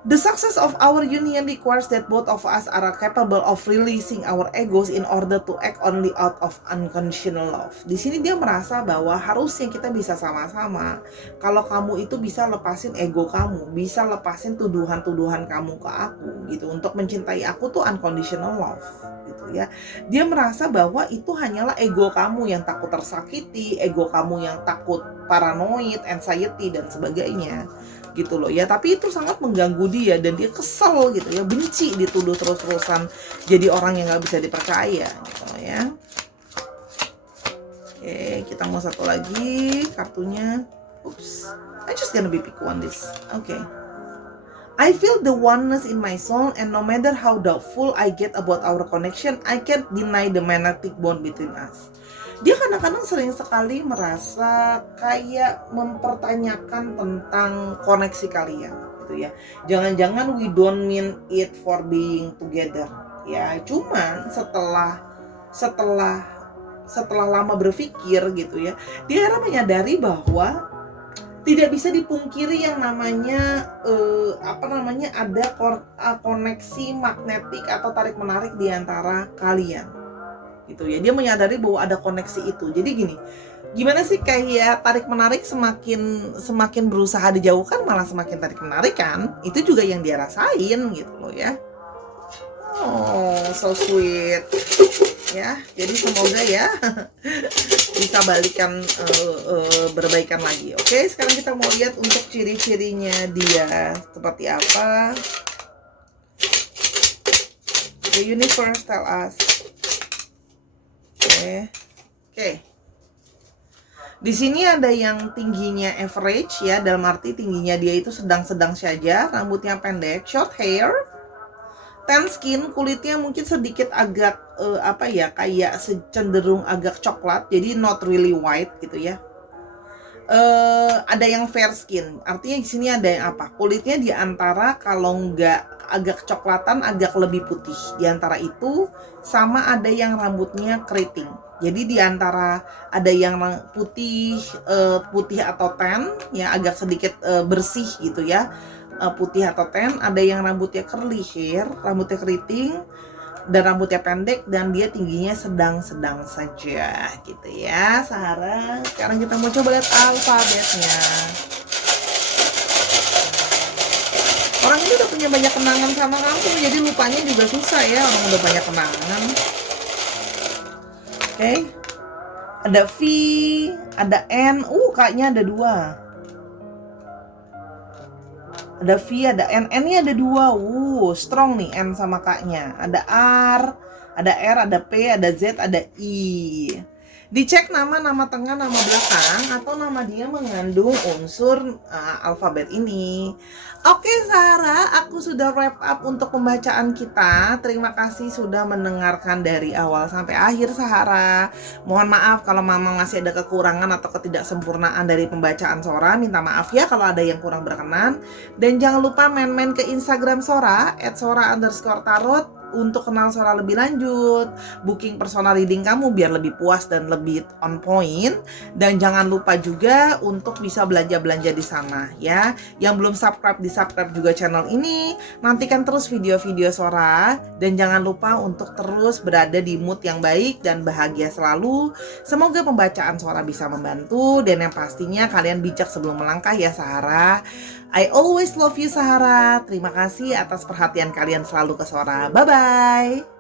The success of our union requires that both of us are capable of releasing our egos in order to act only out of unconditional love. Di sini dia merasa bahwa harusnya kita bisa sama-sama. Kalau kamu itu bisa lepasin ego kamu, bisa lepasin tuduhan-tuduhan kamu ke aku gitu. Untuk mencintai aku tuh unconditional love gitu ya. Dia merasa bahwa itu hanyalah ego kamu yang takut tersakiti, ego kamu yang takut paranoid, anxiety, dan sebagainya gitu loh ya. Tapi itu sangat mengganggu dia dan dia kesel gitu ya, benci dituduh terus-terusan jadi orang yang gak bisa dipercaya gitu loh ya. Oke, kita mau satu lagi kartunya. Oops, I just gonna be pick one this. Okay. I feel the oneness in my soul, and no matter how doubtful I get about our connection, I can't deny the magnetic bond between us. Dia kadang-kadang sering sekali merasa kayak mempertanyakan tentang koneksi kalian gitu ya. Jangan-jangan we don't mean it for being together ya. Cuman setelah lama berpikir gitu ya, dia akhirnya menyadari bahwa tidak bisa dipungkiri yang namanya ada koneksi magnetik atau tarik menarik di antara kalian gitu ya. Dia menyadari bahwa ada koneksi itu. Jadi gimana sih kayak tarik menarik, semakin berusaha dijauhkan malah semakin tarik menarik kan? Itu juga yang dia rasain gitu loh ya. Oh, so sweet ya. Jadi semoga ya bisa berbaikan lagi. Oke, sekarang kita mau lihat untuk ciri-cirinya dia seperti apa. The universe tell us. Oke. Di sini ada yang tingginya average ya, dalam arti tingginya dia itu sedang-sedang saja, rambutnya pendek, short hair, tan skin, kulitnya mungkin sedikit agak kayak cenderung agak coklat, jadi not really white gitu ya. Ada yang fair skin, artinya di sini ada yang kulitnya di antara kalau nggak agak coklatan agak lebih putih, di antara itu. Sama ada yang rambutnya keriting, jadi di antara ada yang putih atau tan ya, agak sedikit bersih gitu ya, putih atau tan. Ada yang rambutnya curly hair, rambutnya keriting, dan rambutnya pendek, dan dia tingginya sedang-sedang saja gitu ya. Sahara, sekarang kita mau coba lihat alfabetnya. Orang ini udah punya banyak kenangan sama kamu, jadi lupanya juga susah ya, orang udah banyak kenangan. Oke. Ada V, ada N, kayaknya ada 2. ada V, ada N. N-nya ada 2. Strong nih N sama K-nya. Ada R, ada R, ada P, ada Z, ada I. Dicek nama tengah, nama belakang, atau nama dia mengandung unsur alfabet ini. Oke Sarah, aku sudah wrap up untuk pembacaan kita. Terima kasih sudah mendengarkan dari awal sampai akhir Sarah. Mohon maaf kalau Mama masih ada kekurangan atau ketidaksempurnaan dari pembacaan Sora. Minta maaf ya kalau ada yang kurang berkenan. Dan jangan lupa main-main ke Instagram Sora @sora_tarot untuk kenal Sora lebih lanjut, booking personal reading kamu biar lebih puas dan lebih on point. Dan jangan lupa juga untuk bisa belanja-belanja di sana ya. Yang belum subscribe, di subscribe juga channel ini. Nantikan terus video-video Sora dan jangan lupa untuk terus berada di mood yang baik dan bahagia selalu. Semoga pembacaan Sora bisa membantu dan yang pastinya kalian bijak sebelum melangkah ya Sahara. I always love you Sahara. Terima kasih atas perhatian kalian selalu ke Sora. Bye-bye.